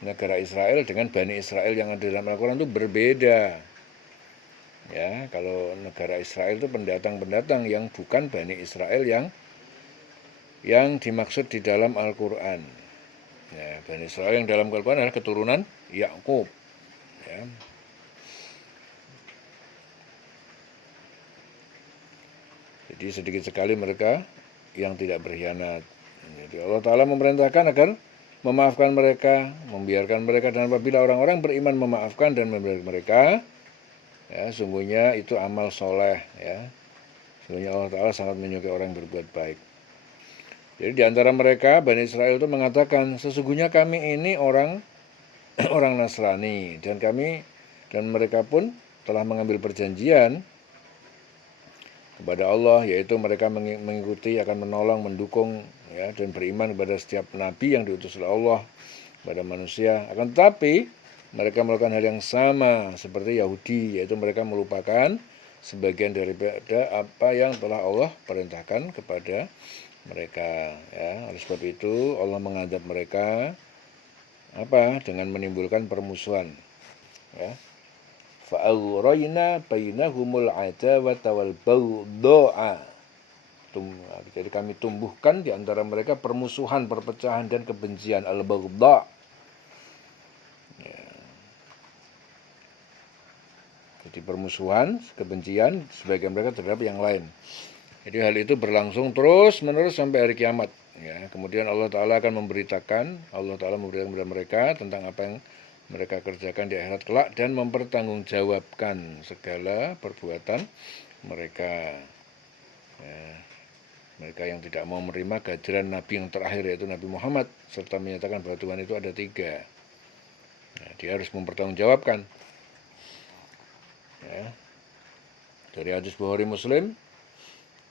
Negara Israel dengan Bani Israel yang ada dalam Al-Quran itu berbeda. Ya, kalau negara Israel itu pendatang-pendatang yang bukan Bani Israel yang dimaksud di dalam Al-Quran. Ya, Bani Israel yang dalam Al-Quran adalah keturunan Yakub. Ya. Jadi sedikit sekali mereka yang tidak berkhianat. Jadi Allah Ta'ala memerintahkan agar memaafkan mereka, membiarkan mereka, dan apabila orang-orang beriman memaafkan dan membiarkan mereka, ya, sungguhnya itu amal soleh. Ya. Sungguhnya Allah Ta'ala sangat menyukai orang yang berbuat baik. Jadi di antara mereka, Bani Israel itu mengatakan, sesungguhnya kami ini orang Nasrani, dan mereka pun telah mengambil perjanjian kepada Allah, yaitu mereka mengikuti, akan menolong, mendukung, ya, dan beriman kepada setiap nabi yang diutus oleh Allah kepada manusia. Akan tetapi mereka melakukan hal yang sama seperti Yahudi, yaitu mereka melupakan sebagian daripada apa yang telah Allah perintahkan kepada mereka. Ya, oleh sebab itu Allah mengadab mereka dengan menimbulkan permusuhan. Ya. Fa'awrayna bainahumul adawata wal baghdha'a. Jadi kami tumbuhkan di antara mereka permusuhan, perpecahan, dan kebencian. Al-baghdha'. Ya. Jadi permusuhan, kebencian sebagian mereka terhadap yang lain. Jadi hal itu berlangsung terus menerus sampai hari kiamat. Ya. Kemudian Allah Ta'ala akan memberitakan kepada mereka tentang apa yang mereka kerjakan di akhirat kelak dan mempertanggungjawabkan segala perbuatan mereka. Ya. Mereka yang tidak mau menerima kehadiran Nabi yang terakhir, yaitu Nabi Muhammad, serta menyatakan bahwa Tuhan itu ada 3. Ya, dia harus mempertanggungjawabkan. Ya. Dari hadis Bukhari Muslim,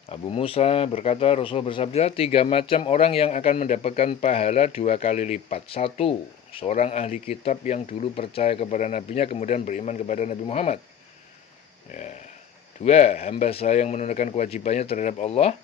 Abu Musa berkata, Rasul bersabda, 3 macam orang yang akan mendapatkan pahala 2 kali lipat. 1, seorang ahli kitab yang dulu percaya kepada nabinya kemudian beriman kepada Nabi Muhammad. Ya. 2, hamba saya yang menunaikan kewajibannya terhadap Allah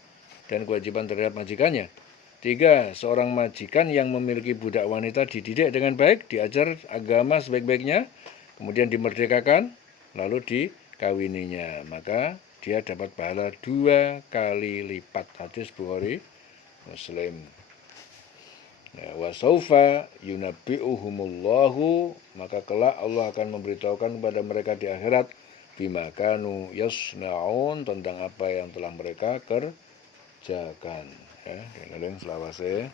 dan kewajiban terhadap majikannya. 3, seorang majikan yang memiliki budak wanita dididik dengan baik, diajar agama sebaik-baiknya, kemudian dimerdekakan, lalu dikawininya. Maka dia dapat pahala 2 kali lipat. Hadis Bukhari Muslim. Wa saufa yunabbi'uhumullahu, maka kelak Allah akan memberitahukan kepada mereka di akhirat bima kanu yasnaun, tentang apa yang telah mereka kerjakan. Ya, dan selawase.